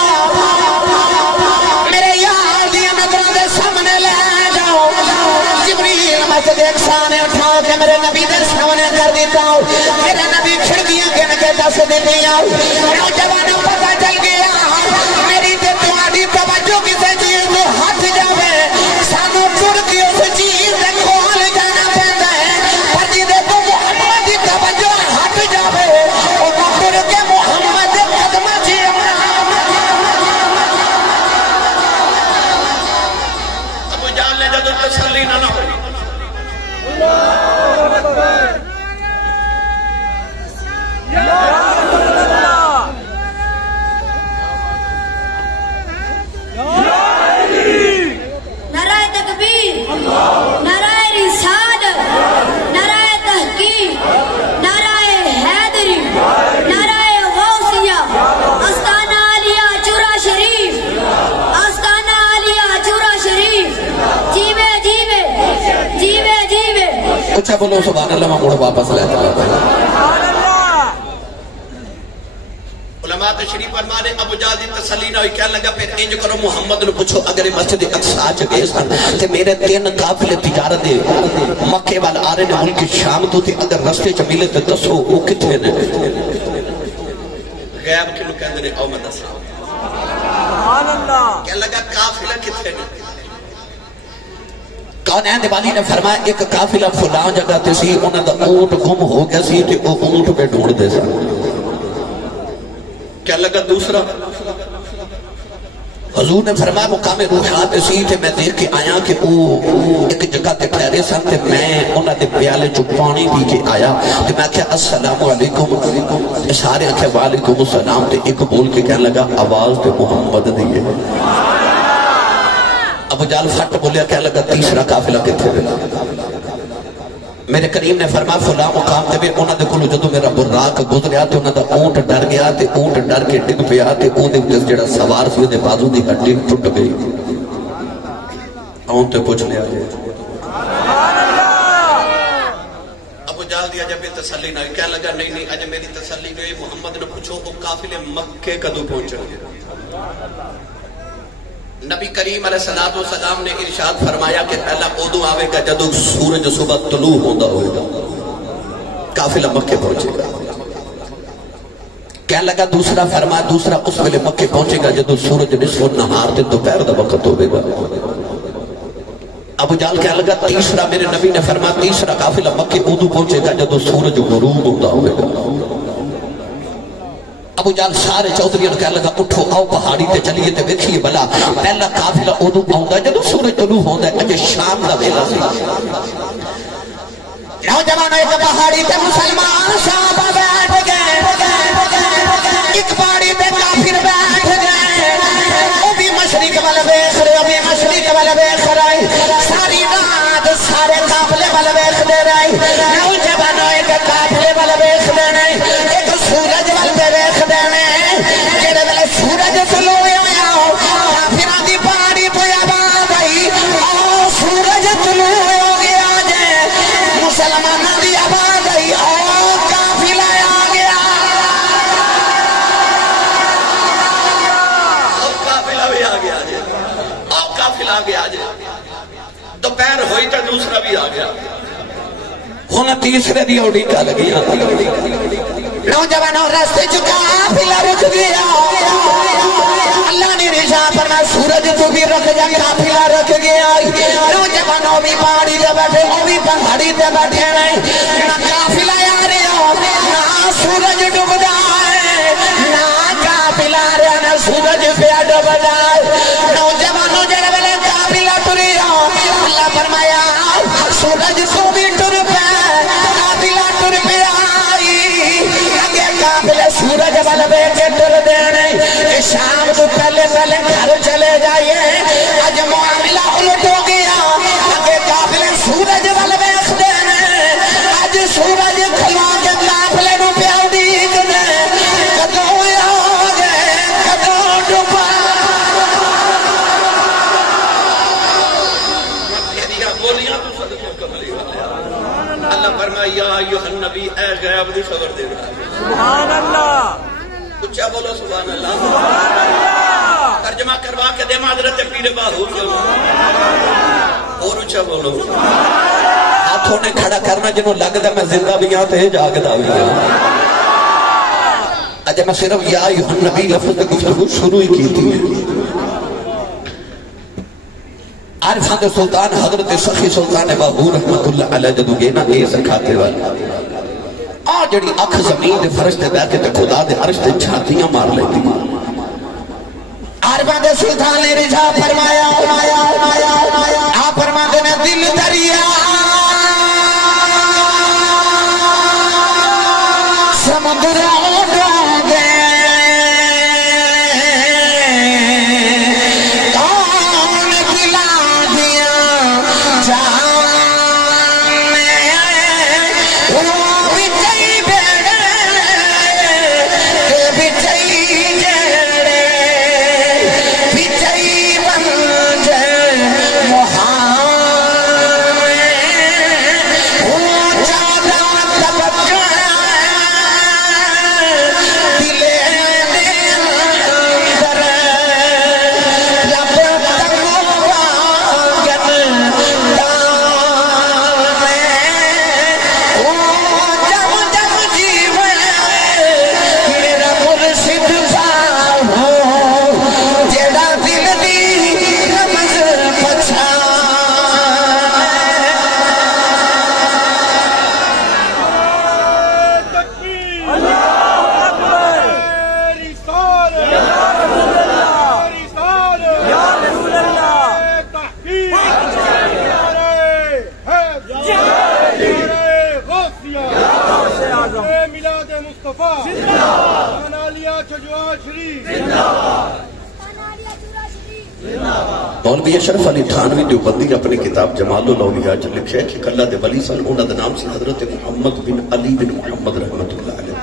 میرے یار دی نظروں دے سامنے لے جاؤ جبریل مسجد اقصی نے اٹھا کے میرے نبی دے سامنے کر دیتا ہوں میرے نبی کھڑکیاں گن کے دس دیتی ہوں نوجوانوں پتہ چل گیا میری تے تمہاری توجہ کسی چیز میں ہٹ جاوے سانو ٹر کے اس چیز دے کول جانا پیندا ہے پر جی دے تو محمد دی توجہ ہٹ جاوے او ٹر کے محمد دے قدماں چ ابو جال نے جدوں تسلی نہ ہوئی نعرہ تکبیر نعرہ رسالت نعرہ تحقیق نعرہ حیدری نعرہ غوثیہ آستانہ عالیہ چورا شریف آستانہ عالیہ چورا شریف جیوے جیوے جیوے جیوے اچھا بولو سبحان اللہ میں موڑ واپس لے چلا علماء تشریف فرمانے ابو جال دی تسلی نہ ہوئی کہنے لگا پھر انج کرو محمد نو پوچھو اگر مسجد اقصی چ گئے سن تے میرے 3 قافلے تجارت دے مکے وال آ رہے نے ملک شام تو تے اگر رستے چ ملے تے دسو او کتھے نے غیب کینو کہندے نے او میں دساں سبحان اللہ کہنے لگا قافلہ کتھے نے کونین دیوالی نے فرمایا ایک قافلہ فلاں جگہ تے سی انہاں دا اونٹ گم ہو گیا سی تے او اونٹ پہ ڈھونڈ دے سن کیا لگا دوسرا حضور نے فرمایا مقام روحات اسی تھے میں دیکھ کے آیا کہ وہ ایک جگہ تے ٹھہرے سن تے میں انہاں دے پیالے چ پانی پی کے آیا تے میں کہا السلام علیکم سارے کہا وعلیکم السلام تے ایک بول کے کہنے لگا آواز تے محمد دی ہے ابو جال پھٹ بولیا کہنے لگا تیسرا قافلہ کتھے ہے میرے کریم نے فرمایا فلاں مقام تے بھی انہاں دے کولوں جدوں میرا براق گزریا تے انہاں دا اونٹ ڈر گیا تے اونٹ ڈر کے ڈگ پیا تے اون دے تے جڑا سوار سی دے بازو دی ہڈی ٹوٹ گئی اون تے پوچھ لیا جی سبحان اللہ ابو جال دی جب تسلی نہ کہنے لگا نہیں نہیں اج میری تسلی نہیں محمد نے پوچھو وہ قافلے مکے کدوں پہنچے نبی کریم علیہ السلام نے ارشاد فرمایا کہ پہلا ادو آوے گا جدو سورج صبح طلوع ہوندا ہوئے گا قافلہ مکے پہنچے گا کہنے لگا دوسرا فرمایا دوسرا اس ویلے مکے پہنچے گا جدو سورج نصف النہار تے دوپہر دا وقت ہوئے گا ابو جال کہنے لگا تیسرا میرے نبی نے فرمایا تیسرا قافلہ مکے ادو پہنچے گا جدو سورج غروب ہوندا ہوئے گا ابو جال سارے چودھریوں نے کہنے لگا اٹھو آؤ پہاڑی تے چلیے تے ویکھیے بلا پہلا قافلہ ادو آوندا جدوں سورج طلوع ہوندا ہے اجے شام دا ویلا سی نوجوانوں ایک پہاڑی تے مسلمان صاحب بیٹھ گئے ایک پہاڑی تے کافر بیٹھ گئے او بھی مشرق وال ویکھ رہے او بھی مشرق وال ویکھ رہے ساری رات سارے قافلے وال ویکھدے رہے نوجوانوں ایک قافلے وال ویکھدے نے ایک سورج وال ویکھدے نے جڑے ویلے سورج طلوع ہویا کافراں دی پہاڑی تے آواز آئی او سورج طلوع ہو گیا جے مسلماناں دی آواز آئی او قافلہ آ گیا قافلہ بھی آ گیا جی آ گیا جی دوپہر ہوئی تو دوسرا بھی آ گیا ہن تیسرے دی اوڑی کا لگی نوجوانوں راستے چکا قافلہ رک گیا اللہ نے رشا فرمایا سورج تو بھی رکھ جا قافلہ رک گیا نوجوانوں بھی پہاڑی تے بیٹھے وہ بھی پہاڑی تے بیٹھے نہ قافلہ آ رہا نہ سورج ڈوبدا ہے نہ قافلہ آ رہا نہ سورج پہ ڈوبدا ہے نوجوانوں جڑے ویلے قافلہ ٹریا اللہ فرمایا سورج تو بھی ٹر پیا قافلہ ٹر پیا سورج وال بیٹھے ٹر دینے شام تو پہلے پہلے گھر چلے جائیے اج معاملہ الٹ ہو گیا اگے قافلے سورج وال بیٹھ دینے اج سورج کھلا کے قافلے نو پیا ڈیکنے کدوں آ گئے کدوں ڈوبا بولیاں تو صدقہ کملی اللہ فرمایا یا ایھا النبی اے غیب دی خبر دے سبحان اللہ اچھا بولو سبحان اللہ سبحان اللہ ترجمہ کروا کے دے حضرت پیر باہو اور اچھا بولو ہاتھوں نے کھڑا کرنا جنہوں لگتا میں زندہ بھی ہاں تے جاگدا بھی ہاں اجے میں صرف یا ایھا النبی لفظ گفتگو شروع ہی کی تھی عارفان دے سلطان حضرت سخی سلطان باہو رحمت اللہ علیہ جدو گے نا اے سکھاتے والا جڑی اکھ زمین دے فرش دے بیٹھ کے تے خدا دے عرش تے چھاتیاں مار لیتی عربہ دے سلطان نے رضا فرمایا آپ فرماتے نے دل دریا سمندر اٹھا دے کون پلا دیا مولوی اشرف علی تھانوی دیوبندی اپنی کتاب جمال الاولیاء چ لکھے کہ اللہ دے ولی سن انہاں دا نام سی حضرت محمد بن علی بن محمد رحمت اللہ علیہ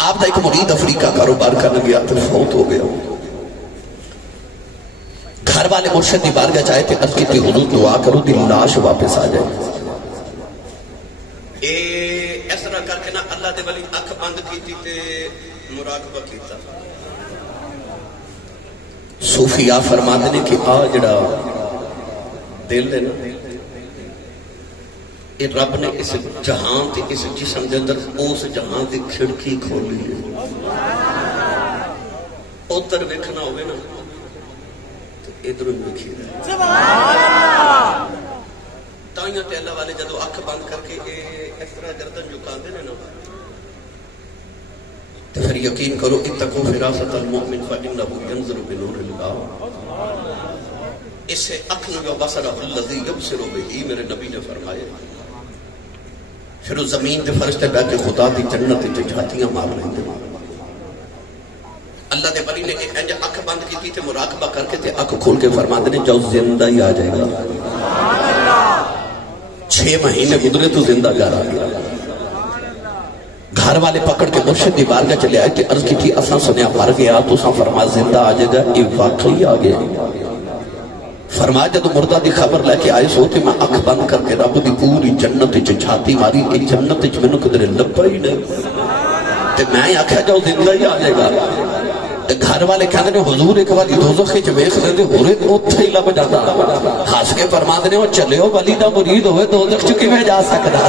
آپ دا ایک مرید افریقہ کاروبار کرنے گیا تو فوت ہو گیا گھر والے مرشد دی بارگاہ چاہے تھے عرض کی حضور دعا کرو دی لاش واپس آ جائے اس طرح کر کے نا اللہ دے ولی اکھ بند کیتی تے مراقبہ کیتا صوفیاء فرماتے ہیں کہ آ جڑا دل ہے نا یہ رب نے اس جہان تے اس جسم دے اندر اس جہان دی کھڑکی کھولی ہے ادھر ویکھنا ہوئے نا تو ادھر ویکھی رہے سبحان اللہ تائیاں تے اللہ والے جدو اکھ بند کر کے اس طرح گردن جھکاندے نے نا تو پھر یقین کرو اتقوا فراست المؤمن فإنه ينظر بنور اللہ اس سے اکھن و بصرہ الذی یبصر بہ میرے نبی نے فرمایا پھر اس زمین دے فرشتے بیٹھ کے خدا دی جنت تے جھاتیاں مار لیندے اللہ دے ولی نے انج اکھ بند کیتی تے مراقبہ کر کے تے اکھ کھول کے فرماندے نے جو زندہ ہی آ جائے گا سبحان اللہ 6 مہینے گزرے تو زندہ گھر آ گیا گھر والے پکڑ کے مرشد دی بارگاہ چلے آئے کہ عرض کی تھی اساں سنیا مر گیا تو اساں فرما زندہ آ جائے گا یہ واقعی آ گیا فرمایا جدو مردہ دی خبر لے کے آئے سوتے میں اکھ بند کر کے رب دی پوری جنت چھاتی ماری کہ جنت میں نے قدر لبا ہی نہیں تے میں آکھا جاؤ زندہ ہی آ جائے گا گھر والے کہتے ہیں حضور ایک والی دوزخ کے ویکھ دے ہورے اوتھے ہی لب جاتا ہس کے فرماندے نے چلے ہو ولی دا مرید ہوئے دوزخ چ کیویں جا سکدا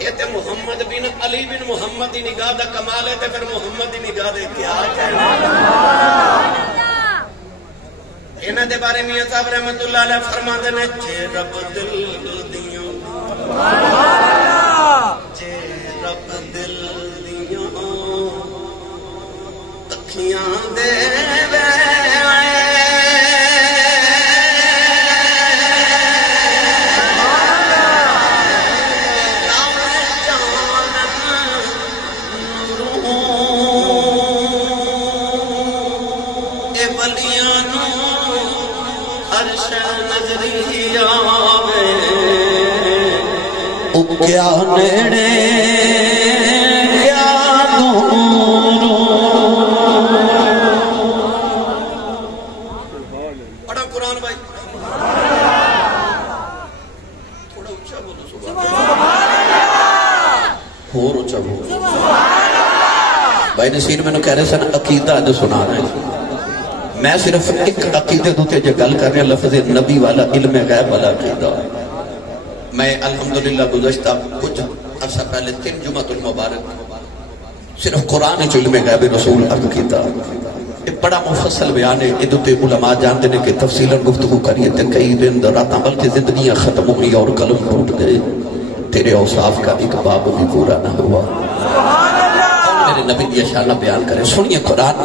یہ تے محمد بن علی بن محمد دی نگاہ دا کمال ہے تے پھر محمد دی نگاہ دے کیا کہنا انہاں دے بارے میاں صاحب رحمت اللہ علیہ فرماندے نے جے رب دل دیوں جے رب دل دیوں اکھیاں دے کیا نیڑے کیا دور پڑھا قرآن بھائی تھوڑا اچھا بولو سبحان اور اچھا بولو بھائی نصیر میں نے کہہ رہے سن عقیدہ جو سنا رہے ہیں میں صرف ایک عقیدے دوتے جو گل کر رہے ہیں لفظ نبی والا علم غیب والا عقیدہ میں الحمدللہ گزشتہ کچھ عرصہ پہلے 3 جمعۃ المبارک صرف قرآن علم غیب رسول عرض کیتا یہ بڑا مفصل بیان ہے ادھتے علماء جانتے ہیں کہ تفصیلاً گفتگو کریے تے کئی دن راتاں بلکہ زندگیاں ختم ہوئی اور قلم ٹوٹ گئے تیرے اوصاف کا ایک باب بھی پورا نہ ہوا میرے نبی دی شان بیان کرے سنیے قرآن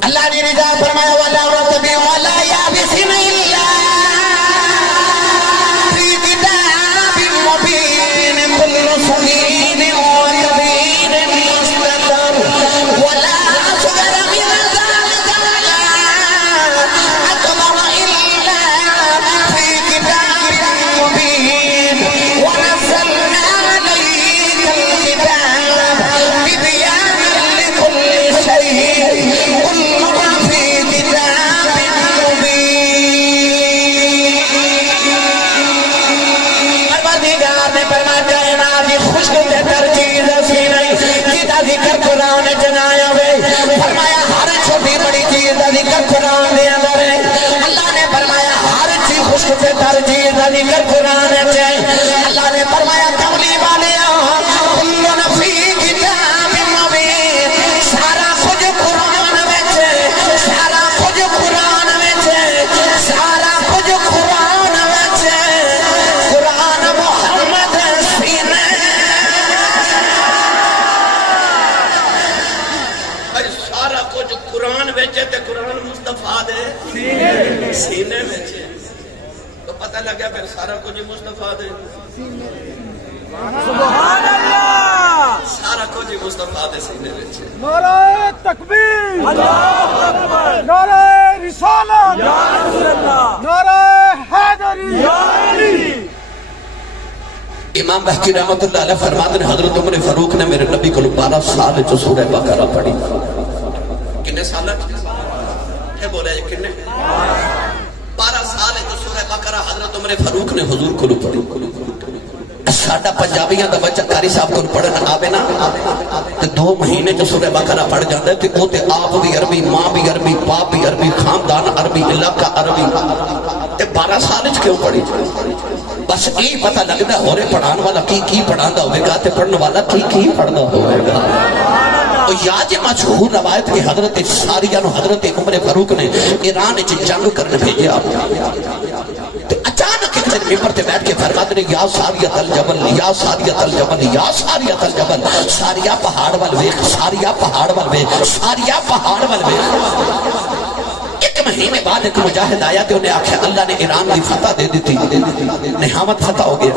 اللہ نے رضا فرمایا ولا رتبی ولا یابس الا اللہ نے فرمایا کملی والے سارا کچھ قرآن وچ سارا کچھ قرآن وچ سارا کچھ قرآن وچ قرآن محمد سینے سارا کچھ قرآن وچ تے قرآن مصطفیٰ دے سینے وچ تو پتہ لگا پھر سارا کچھ مصطفیٰ دے سبحان اللہ سارا کچھ مصطفیٰ دے سینے وچ نعرہ تکبیر اللہ اکبر نعرہ رسالت یا رسول اللہ نعرہ حیدری یا علی امام بہقی رحمت اللہ علیہ فرماتے ہیں حضرت عمر فاروق نے میرے نبی کو 12 سال جو سورہ بقرہ پڑھی کنے سال ہے بولے کنے 12 سال جو سورہ بقرہ حضرت عمر فاروق نے حضور کو پڑھی ساڑھا پنجابیاں دا بچہ کاری صاحب کو پڑھنا آوے نا تے 2 مہینے جو سورہ بقرہ پڑھ جاندے تے او تے آپ بھی عربی ماں بھی عربی باپ بھی عربی خاندان عربی علاقہ عربی تے 12 سال وچ کیوں پڑھی بس یہی پتہ لگدا ہو رہے پڑھان والا کی پڑھاندا ہوے گا تے پڑھن والا کی پڑھدا ہوے گا تو یاد یہ مشہور روایت کہ حضرت ساریہ نو حضرت عمر فاروق نے ایران وچ جنگ کرنے بھیجا تے اچانک ایک دن ممبر تے بیٹھ کے فرماتے ہیں یا ساریہ الجبل یا ساریہ الجبل یا ساریہ الجبل ساریہ پہاڑ ول ویکھ ساریہ پہاڑ ول ویکھ ساریہ پہاڑ ول ویکھ ایک مہینے بعد ایک مجاہد آیا کہ انہیں آکھا اللہ نے ایران کی فتح دے دیتی نحامت فتح ہو گیا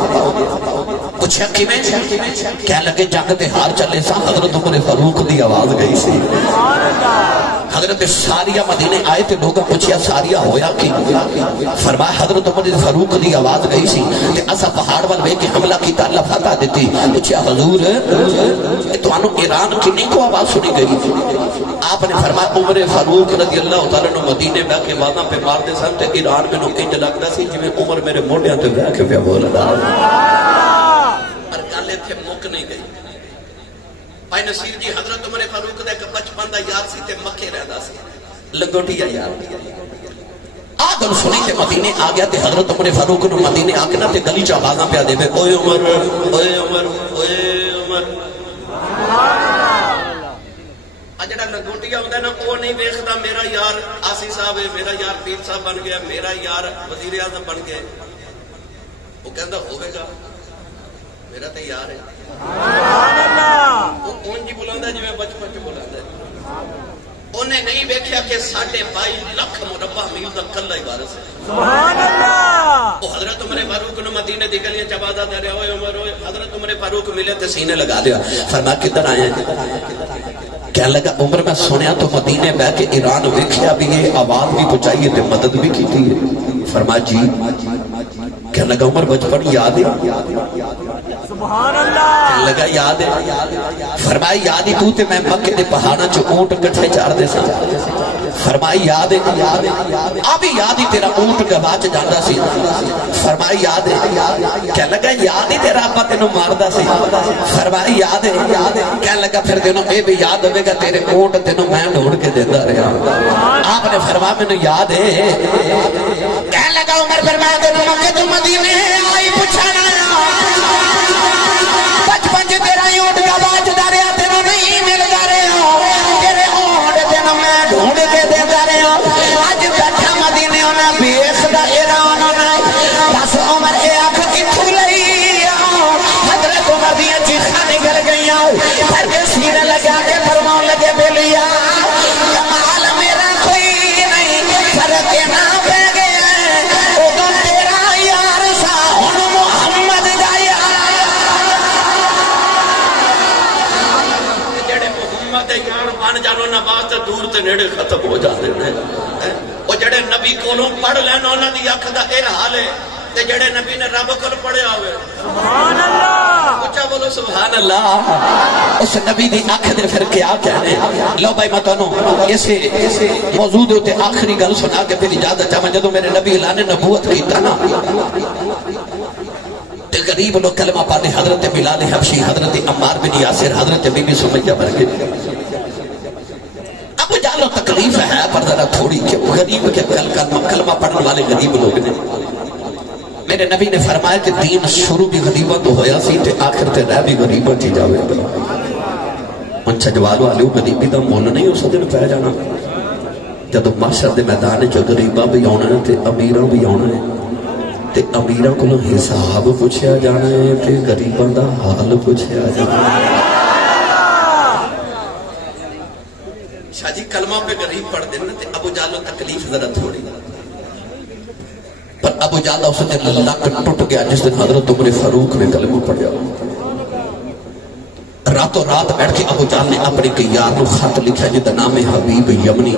پوچھا کیویں کہنے لگے جنگ تے ہار چلے سا حضرت عمر فاروق دی آواز گئی سی حضرت ساریہ مدینے آئے تے لوگوں پوچھیا ساریہ ہویا کی فرمایا حضرت عمر فاروق دی آواز گئی سی تے اسا پہاڑ وال ویکھ کے حملہ کیتا اللہ فتح دیتی پوچھیا حضور تانوں ایران کنے کو آواز سنی گئی آپ نے فرمایا عمر فاروق رضی اللہ تعالی عنہ مدینے میں کے واداں پہ مار دے سن تے ایران میں نو انج لگدا سی جویں عمر میرے موڈیاں تے بیٹھ کے پیا بولدا پر گل ایتھے مک نہیں گئی بھائی نصیر جی حضرت عمر فاروق دا ایک بچپن دا یار سی تے مکے رہدا سی لنگوٹیا یار آگل سنی تے مدینے آ گیا تے حضرت عمر فاروق نو مدینے آ کے نا تے گلی چ آوازاں پیا دے اوئے عمر اوئے عمر اوئے عمر جڑا لنگوٹیا ہوندا نا وہ نہیں ویکھدا میرا یار آسی صاحب ہے میرا یار پیر صاحب بن گیا میرا یار وزیر اعظم بن گیا وہ کہندا ہوے گا میرا تے یار ہے سبحان اللہ وہ کون جی بلاندا جویں بچپن چ بلاندا انہیں نہیں ویکھیا کہ 22.5 لاکھ مربع میل دا کلا ہی وارث ہے سبحان اللہ وہ حضرت عمر فاروق نے مدینے دی گلیاں چ آواز دے رہا ہوئے عمر ہوئے حضرت عمر فاروق ملے تے سینے لگا لیا فرمایا کدھر آئے ہیں کہنے لگا عمر میں سنیا تو مدینے بہ کے ایران ویکھیا بھی ہے آواز بھی پہنچائی تے مدد بھی کی تھی فرمایا جی کہنے لگا عمر بچپن یاد ہے سبحان اللہ کہنے لگا یاد ہے فرمایا یاد ہی تو تے میں مکے دے پہاڑاں چ اونٹ کٹھے چار دے سا فرمایا یاد ہے ابھی یاد ہی تیرا اونٹ گوا چ جاندا سی فرمایا یاد ہے کہنے لگا یاد ہی تیرا ابا تینوں ماردا سی فرمایا یاد ہے کہنے لگا پھر تینوں اے بھی یاد ہوے گا تیرے اونٹ تینوں میں ڈھونڈ کے دیندا رہا آپ نے فرمایا مینوں یاد ہے کہنے لگا عمر فرمایا تینوں مکے تو مدینے آئی پوچھنا بچپن چ تیرا اونٹ گوا چ رہا تینوں نہیں ملدا رہا تیرے اونٹ تینوں میں ڈھونڈ کے دیندا رہا اج بیٹھا مدینے انہاں ویکھدا ایران بس عمر اے اکھ کتھوں لئی حضرت عمر دی چیخاں نکل گئیاں پھر کے سینے لگا کے فرمان لگے بلیا کمال میرا کوئی نہیں فرق نہ پہ گیا اودوں تیرا یار سا ہن محمد دا یار جڑے محمد دے یار بن جان انہاں واسطے دور تے نیڑے ختم ہو جاندے نے او جڑے نبی کولوں پڑھ لین انہاں دی اکھ دا اے حال ہے تے جڑے نبی نے رب کول پڑھیا ہوئے سبحان اللہ اچھا بولو سبحان اللہ اس نبی دی اکھ دے پھر کیا کہنے لو بھائی میں تانوں اسے موضوع دے تے آخری گل سنا کے پھر اجازت چاہواں جدوں میرے نبی اعلان نبوت کیتا نا تے غریب لوگ کلمہ پڑھے حضرت بلال حبشی حضرت عمار بن یاسر حضرت بی بی سمیہ ورگے اب جانو تکلیف ہے پر ذرا تھوڑی کہ غریب کے کلمہ پڑھنے والے غریب لوگ نے میرے نبی نے فرمایا کہ دین شروع بھی غریبہ تو ہویا سی تے آخر تے رہ بھی غریبہ تھی جاوے ان چھجوالو آلیو غریبی دا مول نہیں اس دن پہ جانا جدو محشر دے میدان جو غریبہ بھی آنا ہے تے امیرہ بھی آنا ہے تے امیرہ کو حساب پوچھیا جانا ہے تے غریبہ دا حال پوچھیا جانا ہے شاہ جی کلمہ پہ غریب پڑھ دینا تے ابو جالو تکلیف ذرا تھوڑی پر ابو جال اس دن لک ٹوٹ گیا جس دن حضرت عمر فاروق نے کلمہ پڑھیا راتوں رات بیٹھ کے ابو جال نے اپنے یار کو خط لکھا جدا نام ہے حبیب یمنی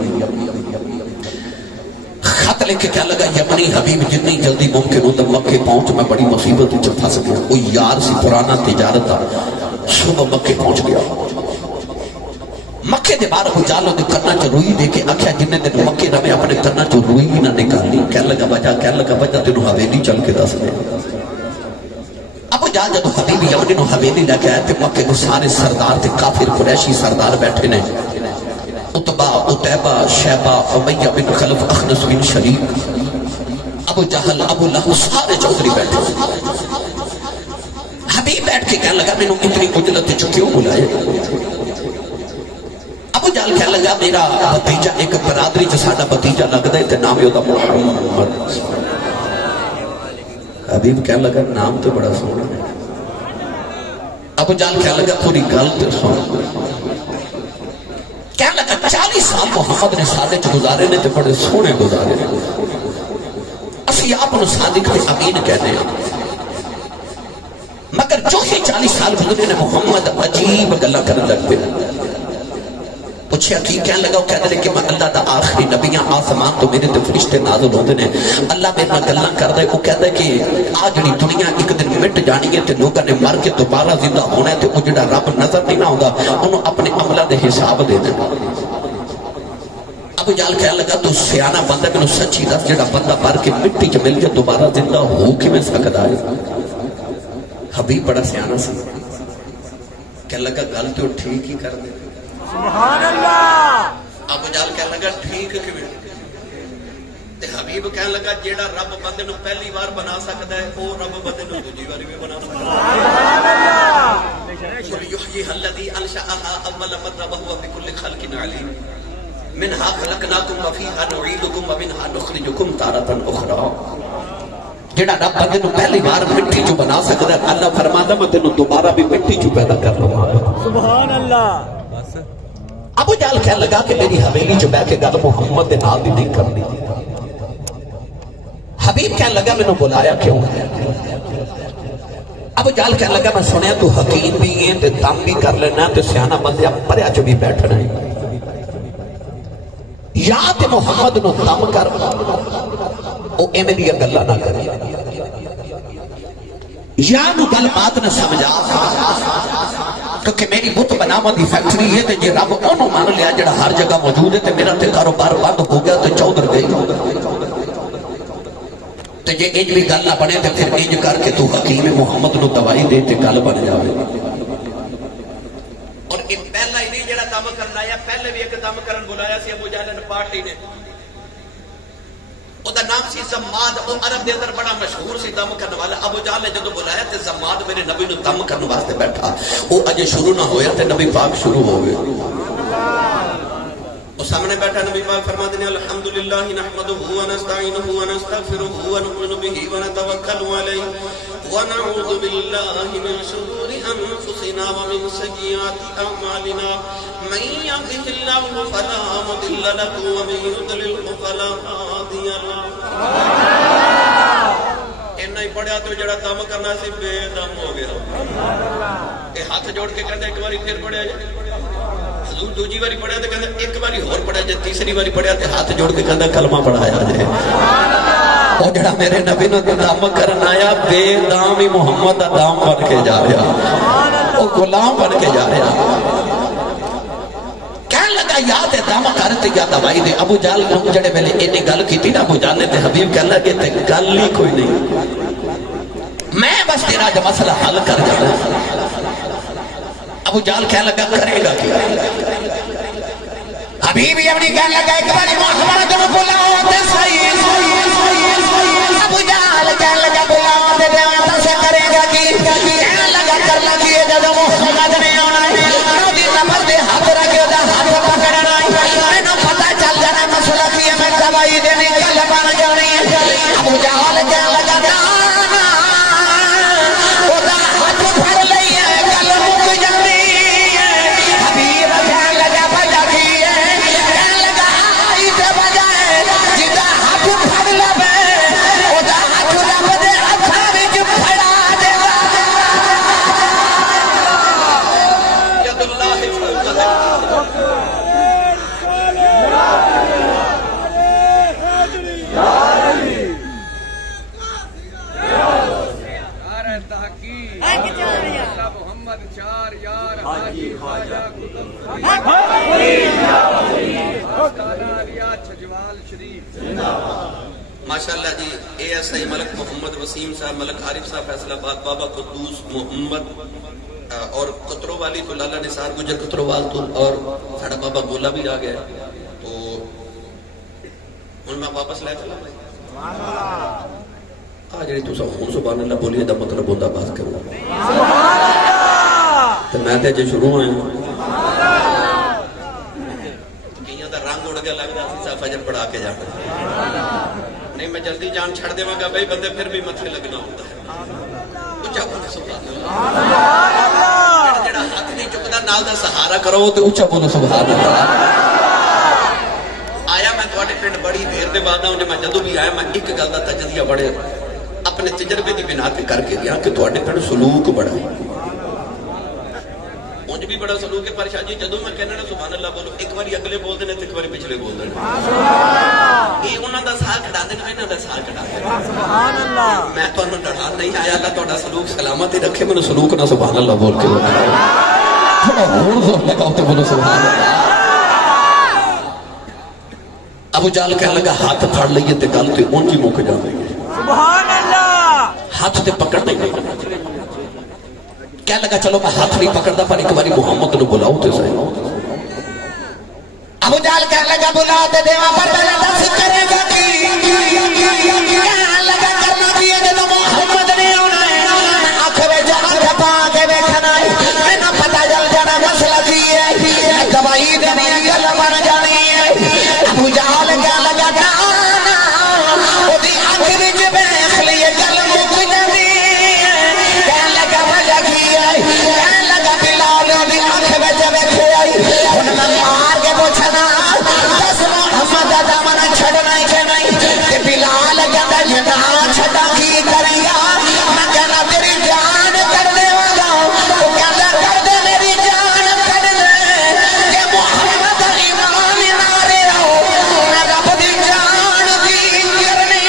خط لکھ کے کیا لگا یمنی حبیب جتنی جلدی ممکن ہو تو مکے پہنچ میں بڑی مصیبت وچ پھنس گیا کوئی یار سی پرانا تجارت تھا صبح مکے پہنچ گیا مکے دے بار ابو جالوں دے کرنا چو روئی دے کے آکھیا جننے دن مکے رہے اپنے کرنا چو روئی نہ نکالنی کہنے لگا بجا تینوں حویلی چل کے دس دے ابو جال جدو حبیب یمنی نو حویلی لے کے آئے تے مکے کو سارے سردار تے کافر قریشی سردار بیٹھے نے عتبہ عتیبہ شیبہ امیہ بن خلف اخنس بن شریف ابو جہل ابو لہب سارے چودھری بیٹھے حبیب بیٹھ کے کہنے لگا میں نے اتنی اجلت کیوں بلائے ابو جال کہنے لگا میرا بھتیجا ایک برادری جو ساڑا بھتیجا لگ دے تے نام ہوتا محمد حبیب کہنے لگا نام تو بڑا سونا ہے ابو جال کہنے لگا پوری گل تے سونا کہنے لگا 40 سال محمد نے صادق گزارے نے تے بڑے سونے گزارے نے اسی آپ نے صادق تے امین کہنے ہیں مگر جو ہی 40 سال گزرے نے محمد عجیب گلہ کرنے لگ پہ پوچھے کی کہنے لگا وہ کہنے لگا کہ میں اللہ دا آخری نبیاں آسمان تو میرے تو فرشتے نازل ہوتے ہیں اللہ میرے میں گلہ کر دے وہ کہتا ہے کہ آج جڑی دنیا ایک دن مٹ جانی ہے تے لوگوں نے مر کے دوبارہ زندہ ہونا ہے تے وہ جڑا رب نظر نہیں نہ ہوگا انہوں اپنے عملہ دے حساب دے دے ابو جال کہنے لگا تو سیانہ بندہ کہ سچی دس جڑا بندہ مر کے مٹی چ مل کے دوبارہ زندہ ہو کی میں سکتا ہے حبیب بڑا سیانہ سی کہ کہنے لگا گل تو ٹھیک ہی کر دے. سبحان اللہ. ابو جہل کہنے لگا ٹھیک کیویں؟ تے حبیب کہنے لگا جیڑا رب بندے نو پہلی بار بنا سکتا ہے وہ رب بندے نو دوجی بار بھی بنا سکتا ہے. قل یحییھا الذی انشأھا اول مرہ وہو بکل خلق علیم منہا خلقناکم وفیہا نعیدکم ومنہا نخرجکم تارۃ اخری. جیڑا رب بندے نو پہلی بار مٹی چو بنا سکتا ہے اللہ فرماتا میں تینوں دوبارہ بھی مٹی چو پیدا کر لوں. سبحان اللہ. ابو جہل کہنے لگا کہ میری حویلی چ بیٹھ کے گل محمد دے نال دی نہیں کرنی. حبیب کہنے لگا میں نے بلایا کیوں ہے؟ ابو جہل کہنے لگا میں سنیا تو حکیم بھی ہے تے دم بھی کر لینا تے سیانا بندیا پریا چ بھی بیٹھنا ہے. یا تے محمد نو دم کر او ایویں دی گلاں نہ کرے یا نو گل بات نہ سمجھا کیونکہ میری بت بناون دی فیکٹری ہے تے جے رب اونوں مان لیا جڑا ہر جگہ موجود ہے تے میرا تے کاروبار بند ہو گیا تے چودھر گئی. تے جے انج بھی گل نہ بنے تے پھر انج کر کے تو حکیم محمد نو دوائی دے تے گل بن جاوے. اور یہ پہلا ہی نہیں جڑا دم کرنا آیا پہلے بھی ایک دم کرن بلایا سی ابو جہل نے پارٹی نے. او دا نام سی زماد. او عرب دے اندر بڑا مشہور سی دم کرنے والا. ابو جہل نے جدوں بلایا تے زماد میرے نبی نو دم کرنے واسطے بیٹھا. او اجے شروع نہ ہویا تے نبی پاک شروع ہو گئے. او سامنے بیٹھا نبی پاک فرماتے ہیں الحمدللہ نحمدہ ونستعینہ ونستغفرہ ونؤمن بہ ونتوکل علیہ ونعوذ باللہ من شرور انفسنا ومن سیئات اعمالنا من یهدہ اللہ فلا مضل له ومن یضلل فلا ہادی له. اینا ہی پڑھیا تو جڑا دم کرنا سی بے دم ہو گیا. اے ہاتھ جوڑ کے کہندا ایک باری پھر پڑھیا جائے. حضور دوجی باری پڑھیا تو کہندا ایک باری اور پڑھیا جائے. تیسری باری پڑھیا تو ہاتھ جوڑ کے کہندا کلمہ پڑھایا جائے. اور جڑا میرے نبی نو دم کرنا آیا بے دام ہی محمد دا دام بن کے جا رہا. وہ غلام بن کے جا رہا. کہنے لگا یا تے دم کر تے یا دوائی دے. ابو جہل نے جڑے ویلے اینی گل کیتی نا ابو جہل نے تے حبیب کہنے لگے تے گل ہی کوئی نہیں میں بس تیرا جو مسئلہ حل کر جانا. ابو جہل کہنے لگا کرے گا کیا؟ حبیب اپنی کہنے لگا ایک باری محمد کو بلاؤ تے صحیح. ابو جہل کہنے لگا بلاؤ تے دیوانتا سے کرے گا کی. کہنے لگا کرنا کیے جب محمد نے آنا ہے نبی نمبر دے ہاتھ رکھے دا ہاتھ پکڑنا ہے. میں نو پتہ چل جانا مسئلہ کی میں دوائی دینے گل بن جانی ہے. ابو جہل کہنے لگا نا او دا ہاتھ پھڑ لئی ہے گل مک جانی ہے. حبیب کہنے لگا بجا کی ہے. کہنے لگا آئی تے بجائے جدا ہاتھ پھڑ لبے او دا ہاتھ رب دے ہتھاں وچ پھڑا دے گا. ید اللہ فوق محمد چار یار حاجی خواجہ چھجوال شریف. ماشاءاللہ جی اے ایس آئی ملک محمد وسیم صاحب ملک عارف صاحب فیصل آباد بابا قدوس محمد اور کترو والی تو لالا نثار گجر کترو وال تو اور ساڑا بابا بولا بھی آ گیا. تو ان میں واپس لے چلا آج جی تو ہوں سبحان اللہ بولیے دا مطلب ہوتا بات کروں تو میں تے جے شروع آئے ہوں کئیاں دا رنگ اڑ گیا لگتا سی فجر پڑھا کے جانا نہیں میں جلدی جان چھڑ دے گا بھائی بندے پھر بھی متھے لگنا ہوتا ہے. اچھا بولو سبحان اللہ. جڑا ہاتھ نہیں چکدا نال دا سہارا کرو تے اونچا بولو سبحان اللہ. آیا میں تواڈے پنڈ بڑی دیر دے بعد ہوں میں جدوں بھی آیا میں ایک گل دا تجزیہ بڑے اپنے تجربے دی بنا تے کر کے گیا کہ تواڈے پنڈ سلوک بڑا ہے. انج بھی بڑا سلوک ہے پر شاہ جی جدوں میں کہنا سبحان اللہ بولو ایک باری اگلے بول دے تے ایک باری پچھلے بول دے. یہ انہاں دا ساتھ کھڑا دے انہاں دا ساتھ کھڑا دے. سبحان اللہ. میں تانوں ڈران نہیں آیا اللہ تہاڈا سلوک سلامت ہی رکھے. مینوں سلوک نہ سبحان اللہ بول کے تھوڑا ہور زور لگاؤ تے بولو سبحان اللہ. ابو جہل کہنے لگا ہاتھ پھڑ لئیے تے گل تے اونج ہی مک جاوے گی. سبحان اللہ. ہاتھ تے پکڑ نہیں کہنے لگا چلو میں ہاتھ نہیں پکڑتا پر ایک باری محمد نے بلاؤ تے صحیح. ابو جہل کہنے لگا بلاؤ تے دیوا پر پہلے دس کرے گا کی کہنے لگا کرنا بھی ہے جب محمد نے آنا ہے آنکھ میں جہاں جپا کے دیکھنا ہے میں نہ پتا چل جانا مسئلہ کی ہے دوائی دینی گل بن جانی ہے. ابو جہل کہنے لگا نا وہ دی آنکھ وچ بیٹھ لیے گل مک جاندی ہے. کہنے لگا وجہ کی ہے کہنے لگا بلال دی آنکھ وچ بیٹھے آئی ہن میں مار کے پوچھنا دس محمد دا من چھڑنا ہے کہ نہیں تے بلال کہندا جے نہ چھڈا کی کریں گا میں کہنا تیری جان کر دیواں گا وہ کہندا کر دے میری جان کر دے کہ محمد ایمان نہ رہو میں رب دی جان دی کرنی.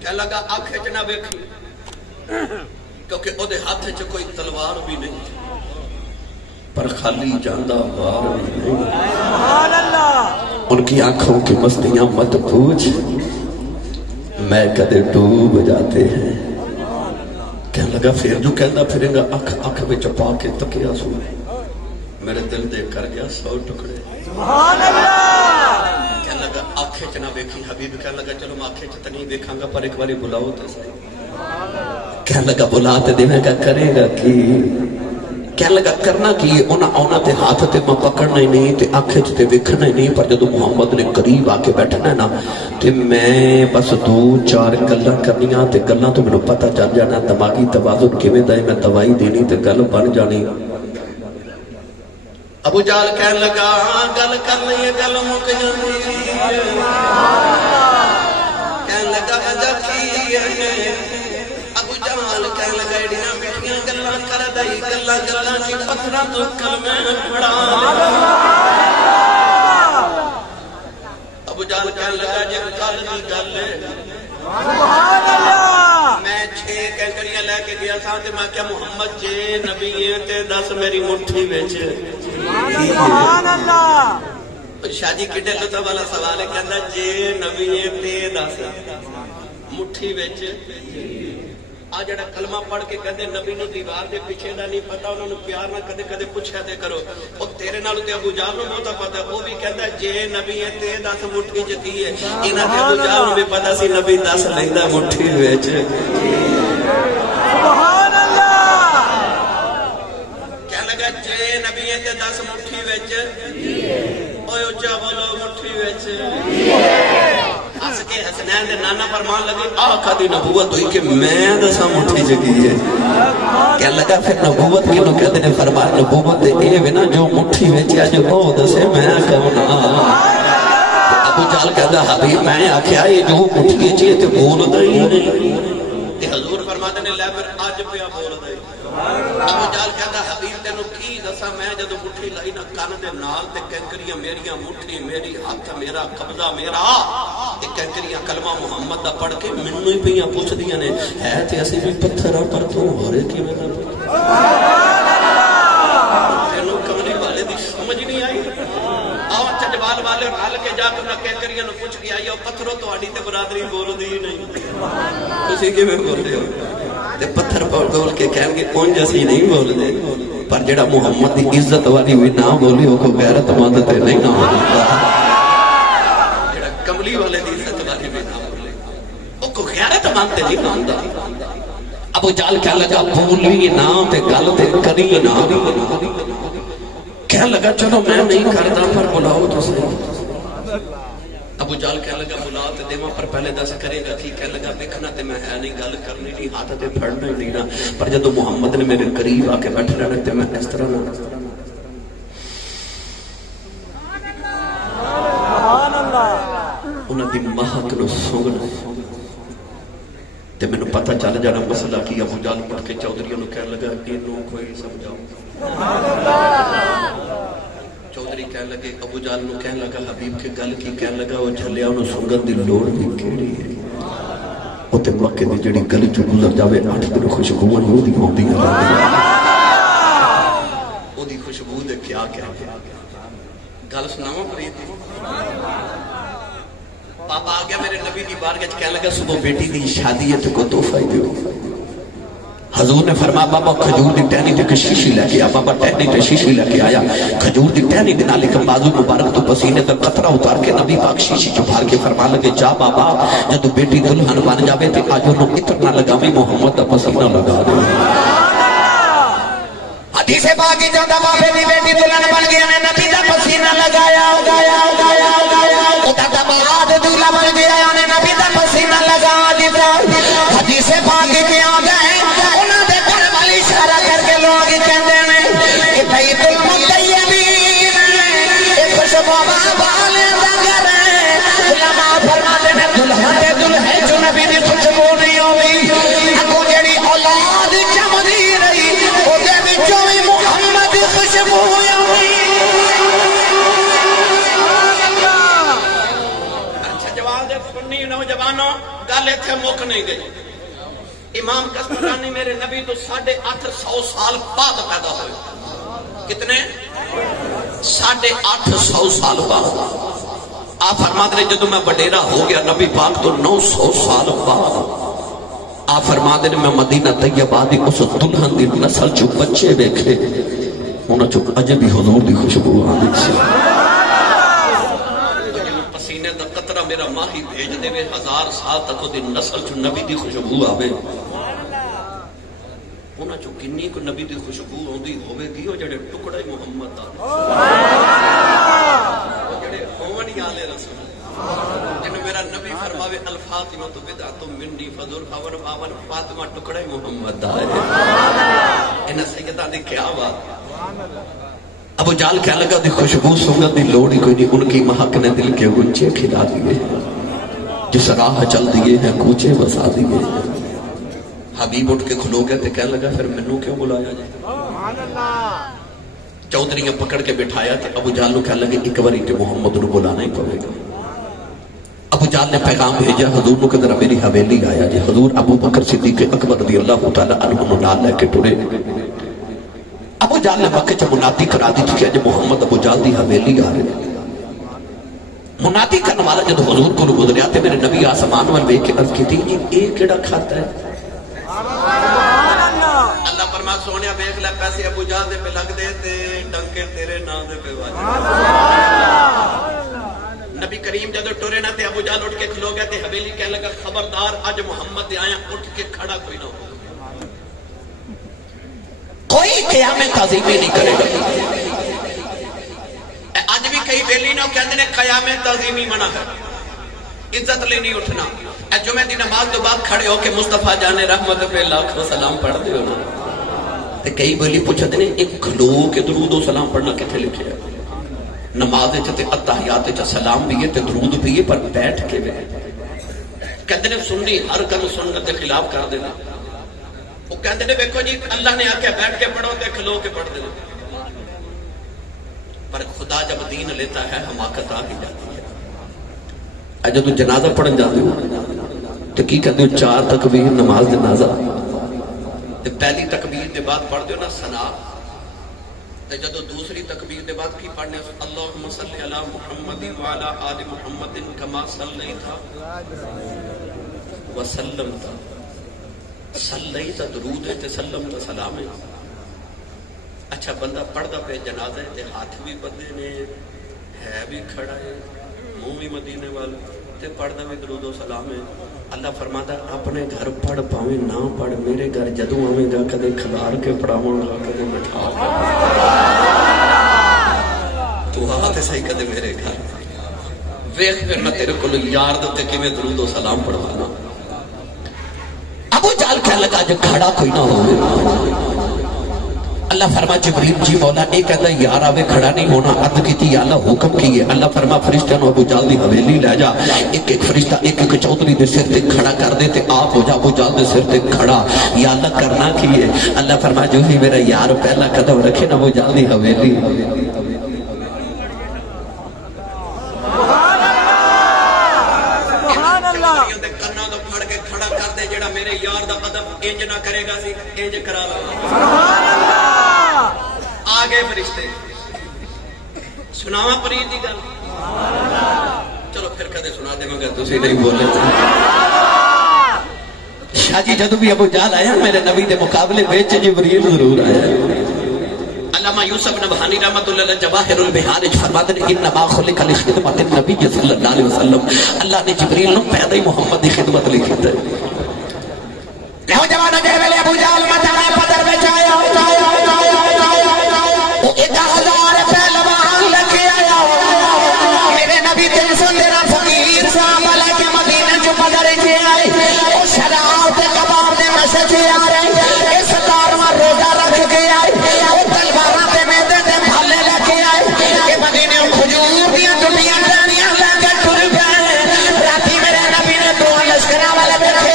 کہنے لگا آنکھ نہ ویکھی کیونکہ او دے ہاتھ چ کوئی تلوار بھی نہیں پر خالی جاندہ وار بھی نہیں. ان کی آنکھوں کی مستیاں مت پوچھ میں کدے ڈوب جاتے ہیں. کہنے لگا پھر جو کہنا پھرے گا آنکھ میں چپا کے تکیا سو میرے دل دے کر گیا 100 ٹکڑے. کہنے لگا آنکھ چ نہ ویکھی حبیب کہنے لگا چلو میں آنکھ چ تو نہیں دیکھاں گا پر ایک باری بلاؤ تو صحیح. کہنے لگا بلا تے دیویں گا کرے گا کی کہنے لگا کرنا کی اونا تے ہاتھ تے میں پکڑنا ہی نہیں تے آنکھ تے ویکھنا ہی نہیں پر جدوں محمد نے قریب آ کے بیٹھنا ہے نا تے میں بس 2-4 گلاں کرنیاں تے گلاں تو مینوں پتہ چل جانا دماغی توازن کیویں دا ہے میں دوائی دینی تے گل بن جانی. ابو جہل کہنے لگا گل کرنی ہے گل مک جاندی کہنے لگا وجہ کی ہے. ابو جہل کہنے لگا ایڈیاں میٹھیاں گلاں کردا ہی گلاں چ پتھراں تو کلمے پڑھا. ابو جہل کہنے لگا جے کل دی گل ہے میں 6 کنکریاں لے کے گیا تھا تے میں کیا محمد جے نبی ہے تے دس میری مٹھی وچ. شاہ جی کڈے لطف والا سوال ہے کہندا جے نبی ہے تے دس مٹھی وچ. آ جڑا کلمہ پڑھ کے کہندے نبی نو دیوار دے پیچھے دا نہیں پتا انہاں نو پیار نہ کدے کدے پوچھیا تے کرو او تیرے نال تے ابو جہل نو بہت پتہ او بھی کہندا جے نبی ہے تے دس مٹھی وچ کی ہے. انہاں تے ابو جہل نو بھی پتہ سی نبی دس لیندا مٹھی وچ. سبحان اللہ. کہنے لگا جے نبی ہے تے دس مٹھی وچ اوے اونچا بولو مٹھی وچ. ہس کے حسنین دے نانا فرمان لگے آقا دی نبوت ہوئی کہ میں دساں مٹھی جگی ہے. کہنے لگا پھر نبوت کینوں کہتے نے فرمایا نبوت اے وے نا جو مٹھی وچ اج او دسے میں کہنا. ابو جہل کہندا حبیب میں آکھیا اے جو مٹھی وچ تے بولدا ہی نہیں تے حضور فرماتے نے لے پھر اج پیا بولدا ہی. ابو جہل کہندا حبیب تینوں کی دساں میں جدوں مٹھی لائی نا کن دے نال تے کنکریاں میریاں مٹھی میری ہاتھ میرا قبضہ میرا تے کنکریاں کلمہ محمد دا پڑھ کے مینوں ہی پیاں پوچھدیاں نے ہے تے اسی بھی پتھر پر تو ہورے کیویں دا تینوں کملی والے دی سمجھ نہیں آئی. آؤ چجوال والے رل کے جا کے کنکریاں نو پوچھ کے آئی او پتھروں تہاڈی تے برادری بولدی ہی نہیں تسی کیویں بولدے ہو تے پتھر بول کے کہن گے کون جیسی نہیں بول دے پر جڑا محمد دی عزت والی بھی نہ بولی وہ کو غیرت مند تے نہیں نہ بولتا. جڑا کملی والے دی عزت والی بھی نہ بولے وہ کو غیرت مند تے نہیں ہوندا. ابو جہل کہنے لگا بولی نہ تے گل تے کری نہ. کہنے لگا چلو میں نہیں کردا پر بلاؤ تو صحیح. ابو جہل کہنے لگا بلا تے دیواں پر پہلے دس کرے گا کی. کہنے لگا دیکھنا تے میں ہے نہیں گل کرنی نہیں ہاتھ تے پھڑنا ہی نہیں نا پر جدوں محمد نے میرے قریب آ کے بیٹھ رہنا تے میں اس طرح نہ سبحان اللہ انہاں دی مہک نو سونگنا تے مینوں پتہ چل جانا مسئلہ کی. ابو جہل پڑھ کے چودھریوں نو کہنے لگا اینوں کوئی سمجھاؤ. چودھری کہنے لگے ابو جہل نو کہنے لگا حبیب کے گل کی. کہنے لگا وہ جھلیا انہوں سنگت دی لوڑ بھی کیڑی ہے وہ تے مکے دی جڑی گلی چ گزر جاوے 8 دن خوشبوئیں نو دی ہوندی ہیں او دی خوشبو دے کیا گل سناواں فرید پاپا آ گیا میرے نبی کی بارگاہ کہنے لگا صبح بیٹی دی شادی ہے تو کو تحفہ دیو حضور نے فرمایا بابا کھجور دی ٹہنی تے شیشی لے کے آیا بابا ٹہنی تے شیشی لے کے آیا کھجور دی ٹہنی دے نال ایک بازو مبارک تو پسینے دا قطرہ اتار کے نبی پاک شیشی چبھار کے فرمان لگے جا بابا جب بیٹی دلہن بن جاوے تے آج انہوں اتر نہ لگا میں محمد دا پسینہ لگا دے حدیث پاکی جو دا بابے دی بیٹی دلہن بن گیا نے نبی دا پسینہ لگایا دا بعد دلہن بن گیا نے نبی دا پسینہ لگا دیتا حدیث پاکی کے آ گئے انہاں دے گھر والی اشارہ کر کے لوگ کہندے نے کہ بیت المطیبین اے خوشبو والے دا گھر ہے علماء فرماتے نے دلہن جو نبی دی خوشبو نہیں ہوئی اگوں جڑی اولاد جمدی رہی او دے وچوں وی محمد دی خوشبو ہوئی نوجوانوں گل اتنے مک نہیں گئی امام کسمرانی میرے نبی تو 850 سال بعد پیدا ہوئے کتنے 850 سال بعد آپ فرماتے ہیں جدو میں وڈیرا ہو گیا نبی پاک تو 900 سال بعد آپ فرماتے ہیں میں مدینہ طیبہ دی اس دلہن دی نسل جو بچے دیکھے انہاں جو اجے بھی حضور دی خوشبو آنے سے میرا ماہی بھیج دے میں 1000 سال تک دی نسل چو نبی دی خوشبو آوے انہاں چو کنی کو نبی دی خوشبو ہوندی ہوئے گی وہ جڑے ٹکڑے محمد دا جڑے ہونی آلے رسول جنہوں میرا نبی فرماوے الفاطمہ تو بدعتم منی فضل خور باون فاطمہ ٹکڑے محمد دا انہاں سیدہ دی کیا بات ابو جال کہنے لگا دی خوشبو سنگت دی لوڑی کوئی نہیں ان کی محق نے دل کے گنچے کھلا دیئے جس راہ چل دیئے ہیں کوچے بسا دیئے حبیب اٹھ کے کھلو گئے تھے کہنے لگا پھر منو کیوں بلایا جائے چودریاں پکڑ کے بٹھایا کہ ابو جال نے کہنے لگے ایک باری کہ محمد نے بلانا ہی پڑے گا ابو جال نے پیغام بھیجا حضور نے کہا میری حویلی آیا جی حضور ابو بکر صدیق اکبر رضی اللہ تعالیٰ عنہ نال لے کے ٹرے ابو جال نے مکہ چا منادی کرا دی تھی کہ اج محمد ابو جال دی حویلی آ رہے منادی کرنے والا جب حضور کو گزرے آتے میرے نبی آسمان وال بے کے عرض کی تھی جی ایک کیڑا کھاتا ہے اللہ فرما سونیا بیک لے پیسے ابو جال دے پہ لگ دے تے ڈنکے تیرے نا دے پہ واجے نبی کریم جب ٹورے نہ تے ابو جال اٹھ کے کھلو گیا تے حویلی کہنے لگا خبردار اج محمد دے آیا اٹھ کے کھڑا کوئی نہ ہو کوئی قیامت تعظیمی نہیں کرے گا آج بھی کئی بیلی نہ کہتے ہیں قیامت تعظیمی منع ہے عزت لے نہیں اٹھنا اے جمعہ دی نماز تو بعد کھڑے ہو کہ مصطفیٰ جانے رحمت پہ لاکھ و سلام پڑھ دے ہونا تے کئی بیلی پوچھتے ہیں ایک کھلو کے درود و سلام پڑھنا کتنے لکھے ہے نماز تے اتحیات تے سلام بھی ہے تے درود بھی ہے پر بیٹھ کے بھی کہتے ہیں سنی ہر کل سنت کے خلاف کر دینا وہ کہتے ہیں دیکھو جی اللہ نے آکے بیٹھ کے پڑھو تے کھلو کے پڑھ دینا پر خدا جب دین لیتا ہے حماقت آ ہی جاتی ہے جب تو جنازہ پڑھن جاتے ہو تو کی کہتے ہو 4 تکبیر نماز جنازہ تے پہلی تکبیر دے بعد پڑھ دیو نا ثنا تے جب دوسری تکبیر دے بعد کی پڑھنے اللہم صلی علی محمد وعلی آل محمد کما صلیت وسلم تا صلی تا درود ہے تے سلم تا سلام ہے اچھا بندہ پڑھدا پہ جنازہ تے ہاتھ بھی بندے نے ہے بھی کھڑا ہے منہ بھی مدینے والا تے پڑھدا بھی درود و سلام ہے اللہ فرماتا ہے اپنے گھر پڑھ پاویں نہ پڑھ میرے گھر جدوں آویں گا کدے کھلار کے پڑھاواں گا کدے بٹھا تو ہاتھ صحیح کدے میرے گھر ویکھ پھر میں تیرے کول یار دے تے کیویں درود و سلام پڑھوانا ابو جال کہنے لگا جو کھڑا کوئی نہ ہوئے اللہ فرما جبریل جی مولا ایک کہتا ہے یار آوے کھڑا نہیں ہونا عرض کی تھی یا اللہ حکم کیے اللہ فرما فرشتہ نو ابو جال دی حویلی لے جا ایک ایک فرشتہ ایک ایک چودھری دے سر تے کھڑا کر دے تے آپ ہو جا ابو جال دے سر تے کھڑا یا اللہ کرنا کیے اللہ فرما جو ہی میرا یار پہلا قدم رکھے نا ابو جال دی حویلی جڑا میرے یار دا قدم انج نہ کرے گا سی انج کرا لگا آگے فرشتے سناوا پرید دی گل چلو پھر کدے سنا دے مگر تسی نہیں بولے شاہ جی جدو بھی ابو جہل آیا میرے نبی دے مقابلے بیچ جبریل ضرور آیا علامہ یوسف نبہانی رحمت اللہ علیہ جواہر البحار فرماتے ہیں انما خلق لخدمت النبی صلی اللہ علیہ وسلم اللہ نے جبریل نو پیدا ہی محمد دی خدمت لکھی ہے لہو جوانو جے ویلے ابو جہل مدینہ بدر وچ آیا او 1000 پہلوان لے کے آیا میرے نبی 313 فقیر صاحب لے کے مدینے جو بدر وچ آئے او شراب تے کباب دے نشے چ آ رہے اس 17واں روزہ رکھ کے آئے او تلواراں تے میدے تے بھالے لے کے آئے کہ مدینے کھجور دیاں ٹوٹیاں ٹہنیاں لے کے ٹر گئے راتی میرے نبی نے دو لشکراں والے بیٹھے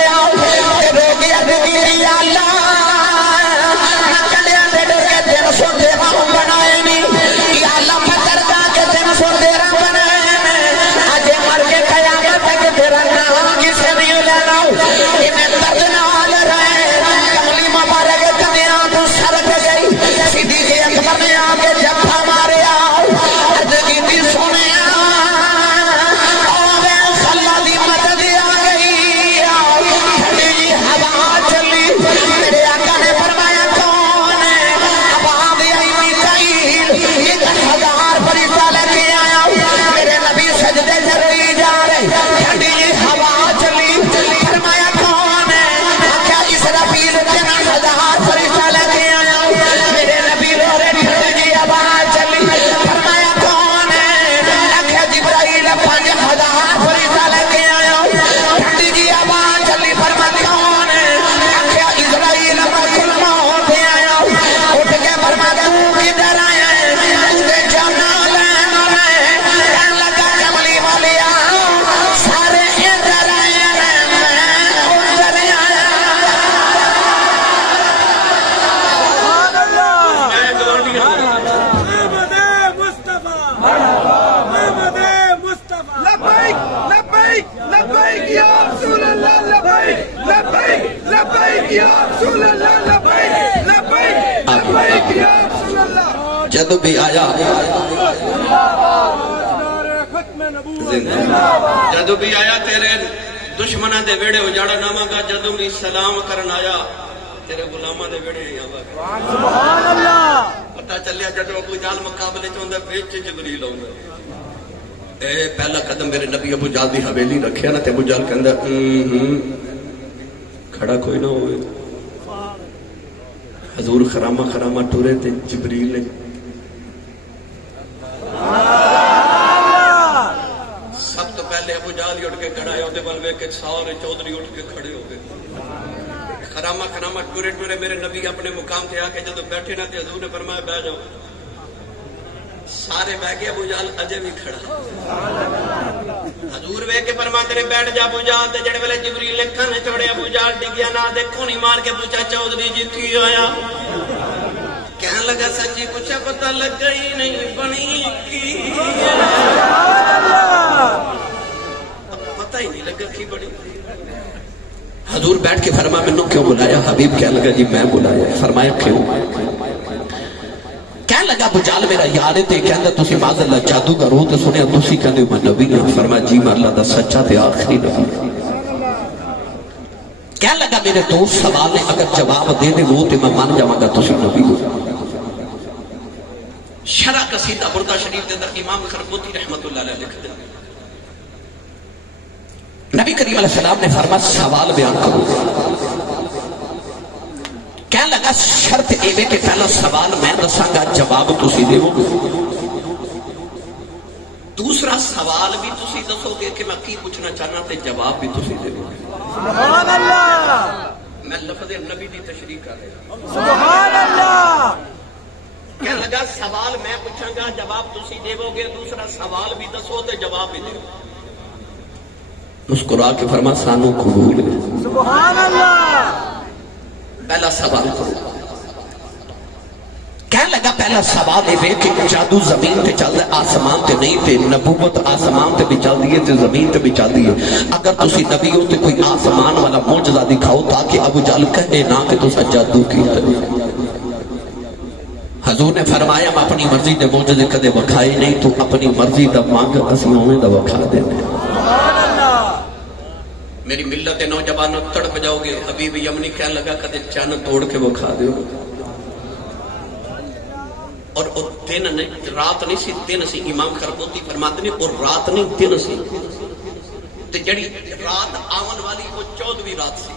جدو بھی آیا جدو بھی آیا تیرے دشمنہ دے ویڑے اجاڑا نامہ گا جدو بھی سلام کرن آیا تیرے غلامہ دے ویڑے نہیں آوا پتہ چلیا جدو ابو جہل مقابلے چوندہ بیچ جبریل آؤں اے پہلا قدم میرے نبی ابو جہل دی حویلی رکھیا نا تے ابو جہل کہندہ کھڑا کوئی نہ ہوئے حضور خرامہ خرامہ ٹورے تے جبریل نے سب تو پہلے ابو جہل ہی اٹھ کے کھڑا ہے اودے بلوے کے سارے چودھری اٹھ کے کھڑے ہو گئے خرامہ خرامہ ٹورے ٹورے میرے نبی اپنے مقام تے آ کے جدو بیٹھے نہ تے حضور نے فرمایا بیٹھ جاؤ سارے بہ گئے ابو جہل اجے بھی کھڑا حضور وے کے فرماتے نے بیٹھ جا ابو جہل تے جڑے ویلے جبریل نے کھانے چھوڑے ابو جہل ڈگیا نہ دیکھو نہیں مار کے پوچھا چودھری جی کی ہویا کہنے لگا سچی کچھ پتہ لگ گئی نہیں بنی کی پتہ ہی نہیں لگا کی بڑی حضور بیٹھ کے فرمایا منو کیوں بلایا حبیب کہنے لگا جی میں بلایا فرمایا کیوں کہنے لگا ابو جہل میرا یار تے کہندا تسی معاذ اللہ جادوگر ہو تے سنیا تسی کہندے میں نبی ہاں فرمایا جی میں اللہ دا سچا تے آخری نبی کہنے لگا میرے دوست سوال نے اگر جواب دے دے وہ تے میں مان جاواں گا تسی نبی ہو شرح قصیدہ بردہ شریف کے اندر امام خرقوطی رحمت اللہ علیہ لکھ دیں نبی کریم علیہ السلام نے فرمایا سوال بیان کرو کہنے لگا شرط ایوے کہ پہلا سوال میں دساں گا جواب تسی دے گے دوسرا سوال بھی تسی دسو گے کہ میں کی پوچھنا چاہنا تے جواب بھی تسی دے گے سبحان اللہ میں لفظ نبی دی تشریح کر رہا ہوں سبحان اللہ کہنے لگا سوال میں پوچھاں گا جواب تسی دے گے دوسرا سوال بھی دسو تے جواب بھی دے مسکرا کے فرما سانو قبول ہے سبحان اللہ پہلا سوال کرو کہنے لگا پہلا سوال ہے کہ جادو زمین تے چل رہا آسمان تے نہیں تے نبوت آسمان تے بھی چل دی ہے تے زمین تے بھی چل دی ہے اگر تسی نبی ہو تے کوئی آسمان والا معجزہ دکھاؤ تاکہ ابو جہل کہے نہ کہ تسا جادو کیتا حضور نے فرمایا میں اپنی مرضی دے موجزے کدے وکھائے نہیں، تو اپنی مرضی دا مانگ اسی ہونے دا وکھا دینے۔ میری ملت نوجوانوں تڑپ جاؤ گے، حبیب یمنی کہنے لگا کدے چاند توڑ کے وکھا دیو۔ اور دن نہیں، رات نہیں سی، دن سی۔ امام خربوتی فرماتے ہیں اور رات نہیں دن سی، تے جڑی رات آون والی وہ 14ویں رات سی،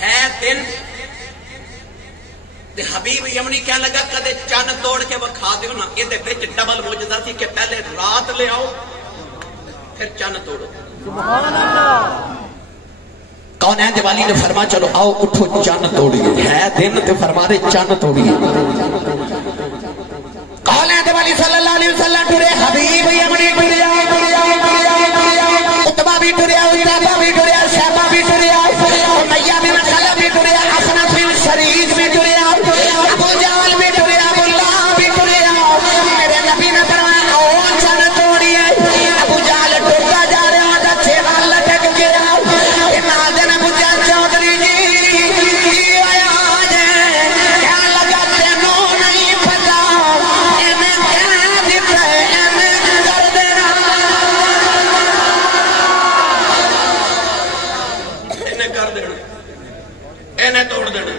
ہے دن۔ تے حبیب یمنی کہنے لگا کدے چاند توڑ کے وکھا دیو نا۔ یہ وچ ڈبل معجزہ سی کہ پہلے رات لے آؤ پھر چاند توڑو۔ کونین والی نے فرما چلو آؤ اٹھو چاند توڑیے، ہے دن تے فرما دے چاند توڑیے۔ کونین والی صلی اللہ علیہ وسلم ٹرے، حبیب یمنی ٹریا، اتبا بھی ٹریا، اتبا بھی ٹریا، شہبہ بھی ٹریا، امیہ بن خلف بھی ٹریا، حسن بن شریک بھی ٹریا، ابو جہل بھی ٹریا، ابو لہب بھی ٹریا۔ میرے نبی نے فرمایا او چاند توڑیے۔ ابو جہل ٹرتا جا رہا تھا، چھیڑا لٹک گیا۔ امام دن ابو جہل چودھری جی آیا ہے، کیا لگا تینوں نہیں پتا، انہیں کہہ دیتا ہے انہیں کر دینا، انہیں کر دینا، انہیں توڑ دینا۔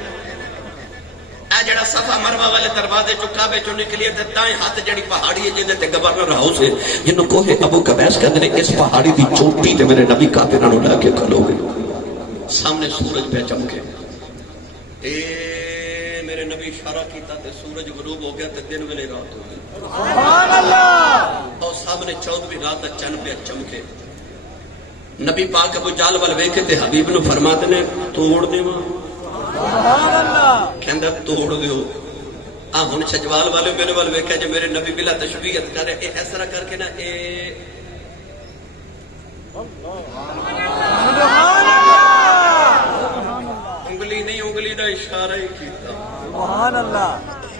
اے جڑا صفا مروہ والے دروازے چو کعبے چو نکلیے تے دائیں ہاتھ جڑی پہاڑی ہے جن تے گورنر ہاؤس ہے جنوں کوہ ابو قبیس کہتے ہیں، اس پہاڑی دی چوٹی تے میرے نبی کافرانوں لا کے کھلو گے، سامنے سورج پہ چمکے۔ اے میرے نبی اشارہ کیتا تے سورج غروب ہو گیا تے دن ویلے رات ہو گئی، سبحان اللہ۔ اور سامنے 14ویں رات دا چن پہ چمکے۔ نبی پاک ابو جہل ول ویکھے تے حبیب نو فرماتے نے توڑ دیواں، کہندا توڑ دیو۔ ہن شجوال والے میرے ول ویکھیا جے میرے نبی بلا تشبیہت کرے، اے اس طرح کر کے نا اے انگلی نہیں، انگلی دا اشارہ ہی کیتا، سبحان اللہ۔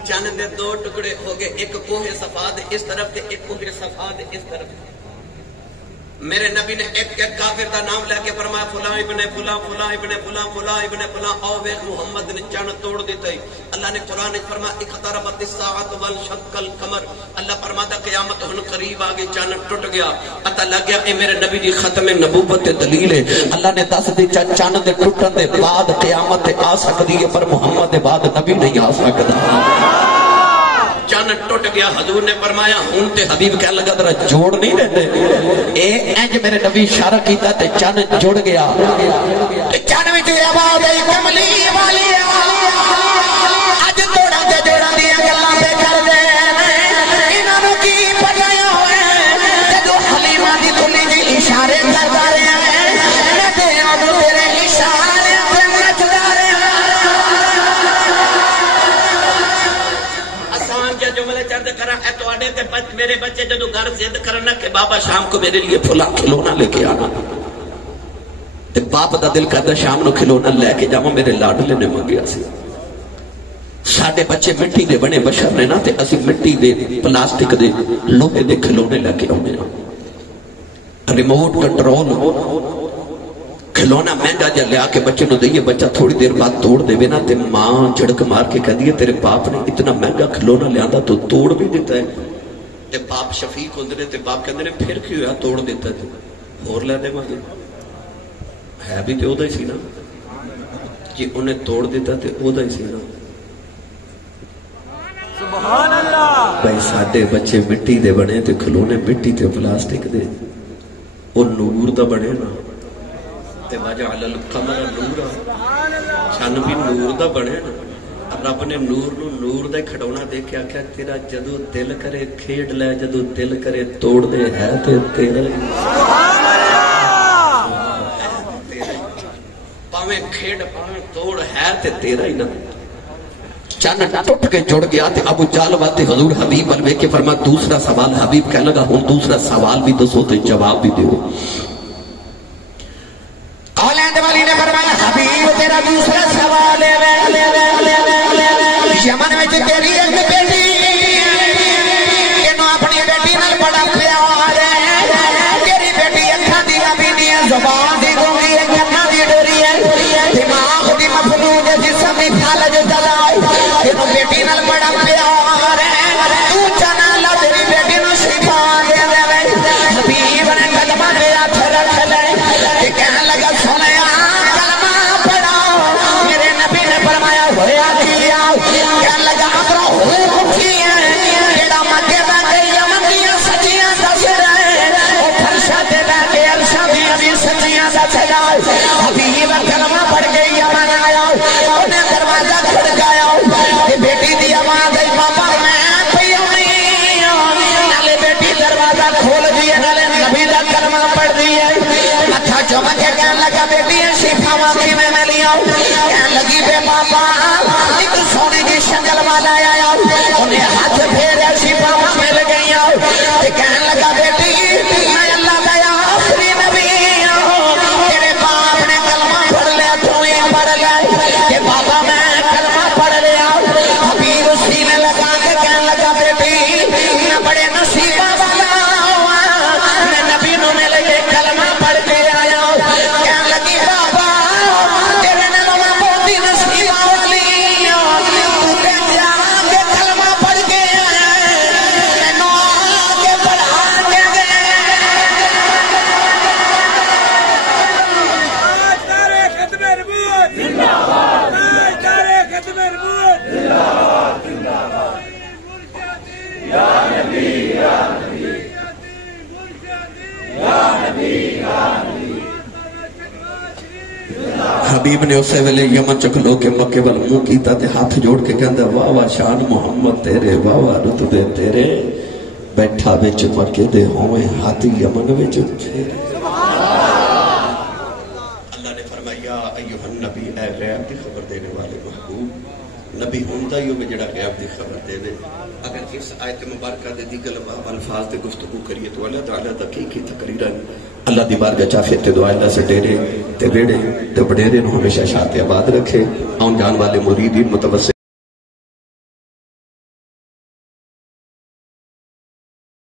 چند دے دو ٹکڑے ہو گئے، ایک کوہ صفا دے اس طرف تے ایک کوہ صفا دے اس طرف۔ میرے نبی نے ایک ایک کافر دا نام لے کے فرمایا فلاں ابن فلاں، فلاں ابن فلاں، فلاں ابن فلاں، او ویکھ محمد نے چاند توڑ دیتا ہے۔ اللہ نے قرآن میں فرمایا اقتربت الساعۃ وانشق القمر، اللہ فرماتا قیامت ہن قریب آ گئی، چاند ٹوٹ گیا، پتہ لگ گیا اے میرے نبی دی ختم نبوت دلیل ہے۔ اللہ نے دس دی چاند دے ٹوٹن دے بعد قیامت آ سکدی ہے، پر محمد دے بعد نبی نہیں آ سکدا۔ چاند ٹوٹ گیا، حضور نے فرمایا ہوں تے حبیب کہنے لگا ذرا جوڑ نہیں دیتے، اے انج میرے نبی اشارہ کیتا تے چاند جڑ گیا۔ تے چاند وچ آواز آئی کملی والی، اج توڑا تے جوڑاں دیاں گلاں پہ کر دے، انہاں نوں کی پتہ ہوئے جدوں حلیمہ دی کلی جی اشارے کردا رہیا ہے، میں تے اودوں تیرے اشارے تے نچدا رہیا۔ جملے چند کرا اے تو آڈے تے میرے بچے جدو گھر ضد کرنا کہ بابا شام کو میرے لیے پھلا کھلونا لے کے آنا، تے باپ دا دل کرتا شام نو کھلونا لے کے جاؤں، میرے لاڈلے نے منگیا سی۔ ساڈے بچے مٹی دے بنے بشر نے نا، تے اسی مٹی دے پلاسٹک دے لوہے دے کھلونے لے کے آنے، ریموٹ کنٹرول کھلونا مہنگا جا لیا کے بچے نو دئیے، بچہ تھوڑی دیر بعد توڑ دے نا، تے ماں جھڑک مار کے کہہ دیے تیرے باپ نے اتنا مہنگا کھلونا لیا تو توڑ بھی دیتا ہے، تے باپ شفیق ہوندے نے، تے باپ کہندے نے پھر کی ہویا توڑ دیتا ہے، اور لے دے ماں ہے بھی تے اودا ہی سی نا، جی انہیں توڑ دیتا تے اودا ہی سی نا۔ سبحان اللہ۔ بھائی ساڈے بچے مٹی دے بنے تے کھلونے مٹی تے پلاسٹک دے، اور نور دا بنے نا، وَجَعَلَ الْقَمَرَ نُورًا، چن بھی نور دا بنے نا۔ رب نے نور نو نور دا کھڑونا دے کے آکھیا تیرا جدو دل کرے کھیڈ لے، جدو دل کرے توڑ دے، ہے تے تیرا ہی، پاویں کھیڈ پاویں توڑ، ہے تے تیرا ہی نا۔ چن ٹوٹ کے جڑ گیا تے ابو جہل واتے حضور حبیب ول ویکھ کے فرمایا دوسرا سوال، حبیب کہنے لگا ہن دوسرا سوال بھی دسو تے جواب بھی دیو۔ اولاد والی نے فرمایا حبیب تیرا دوسرا سوال ہے، یمن میں تیری ایک بیٹی، انہوں اپنی بیٹی نال بڑا پیار ہے، تیری بیٹی اکھاں دی ابھی نہیں، زبان دی گونگی ہے، کاناں دی ڈوری ہے، دماغ دی مفلوج ہے، جسم دی فالج جلائی، حبیب کلمہ پڑھ کے یمن آیا انہیں دروازہ کھڑکایا بیٹی دی آواز ہے بابا میں پیونی نالے بیٹی دروازہ کھول دیئے نالے نبی دا کلمہ پڑھ دیئے متھا چومک کے کہنے لگا بیٹی شفا واقعی میں ملی آؤں کہنے لگی بے بابا ایک سونے کی شکل والا آیا انہیں ہاتھ پھیرے شفا مل گئی آؤں کہنے لگا بیٹی میں اللہ دیا اپنی نبی تیرے باپ نے کلمہ پڑھ لیا تو یہ پڑھ لیا کہ بابا میں کلمہ پڑھ لیا حبیب سینے لگا کے کہنے لگا بیٹی میں بڑے نصیبہ والا میں نبی نو مل کے کلمہ پڑھ کے آیا کہنے لگی بابا تیرے نمہ بہتی نصیبہ والی تُوتے جا کے کلمہ پڑھ کے آیا میں نو آگے پڑھا کے گئے نعرہ ختم نبوت نعرہ ختم نبوت حبیب نے اسے ویلے یمن چکلو کے مکے وال منہ کیتا تے ہاتھ جوڑ کے کہندا واہ واہ شان محمد تیرے واہ واہ رتبے تیرے بیٹھا وچ مکے دے ہوئے ہاتھ یمن وچ پھیرے اللہ نے فرمایا ایھا النبی اے غیب کی خبر دینے والے محبوب نبی ہوندا ہی ہوے جڑا غیب دی خبر دے دے اگر اس آیت مبارکہ دے دیگر الفاظ دے گفتگو کریے تو اللہ تعالیٰ تحقیقی تقریرن اللہ دی بارگاہ چافیت تے دعا اللہ سے ڈیرے تے بیڑے تے بڑیرے نو ہمیشہ شاد آباد رکھے آن جان والے مرید متوسل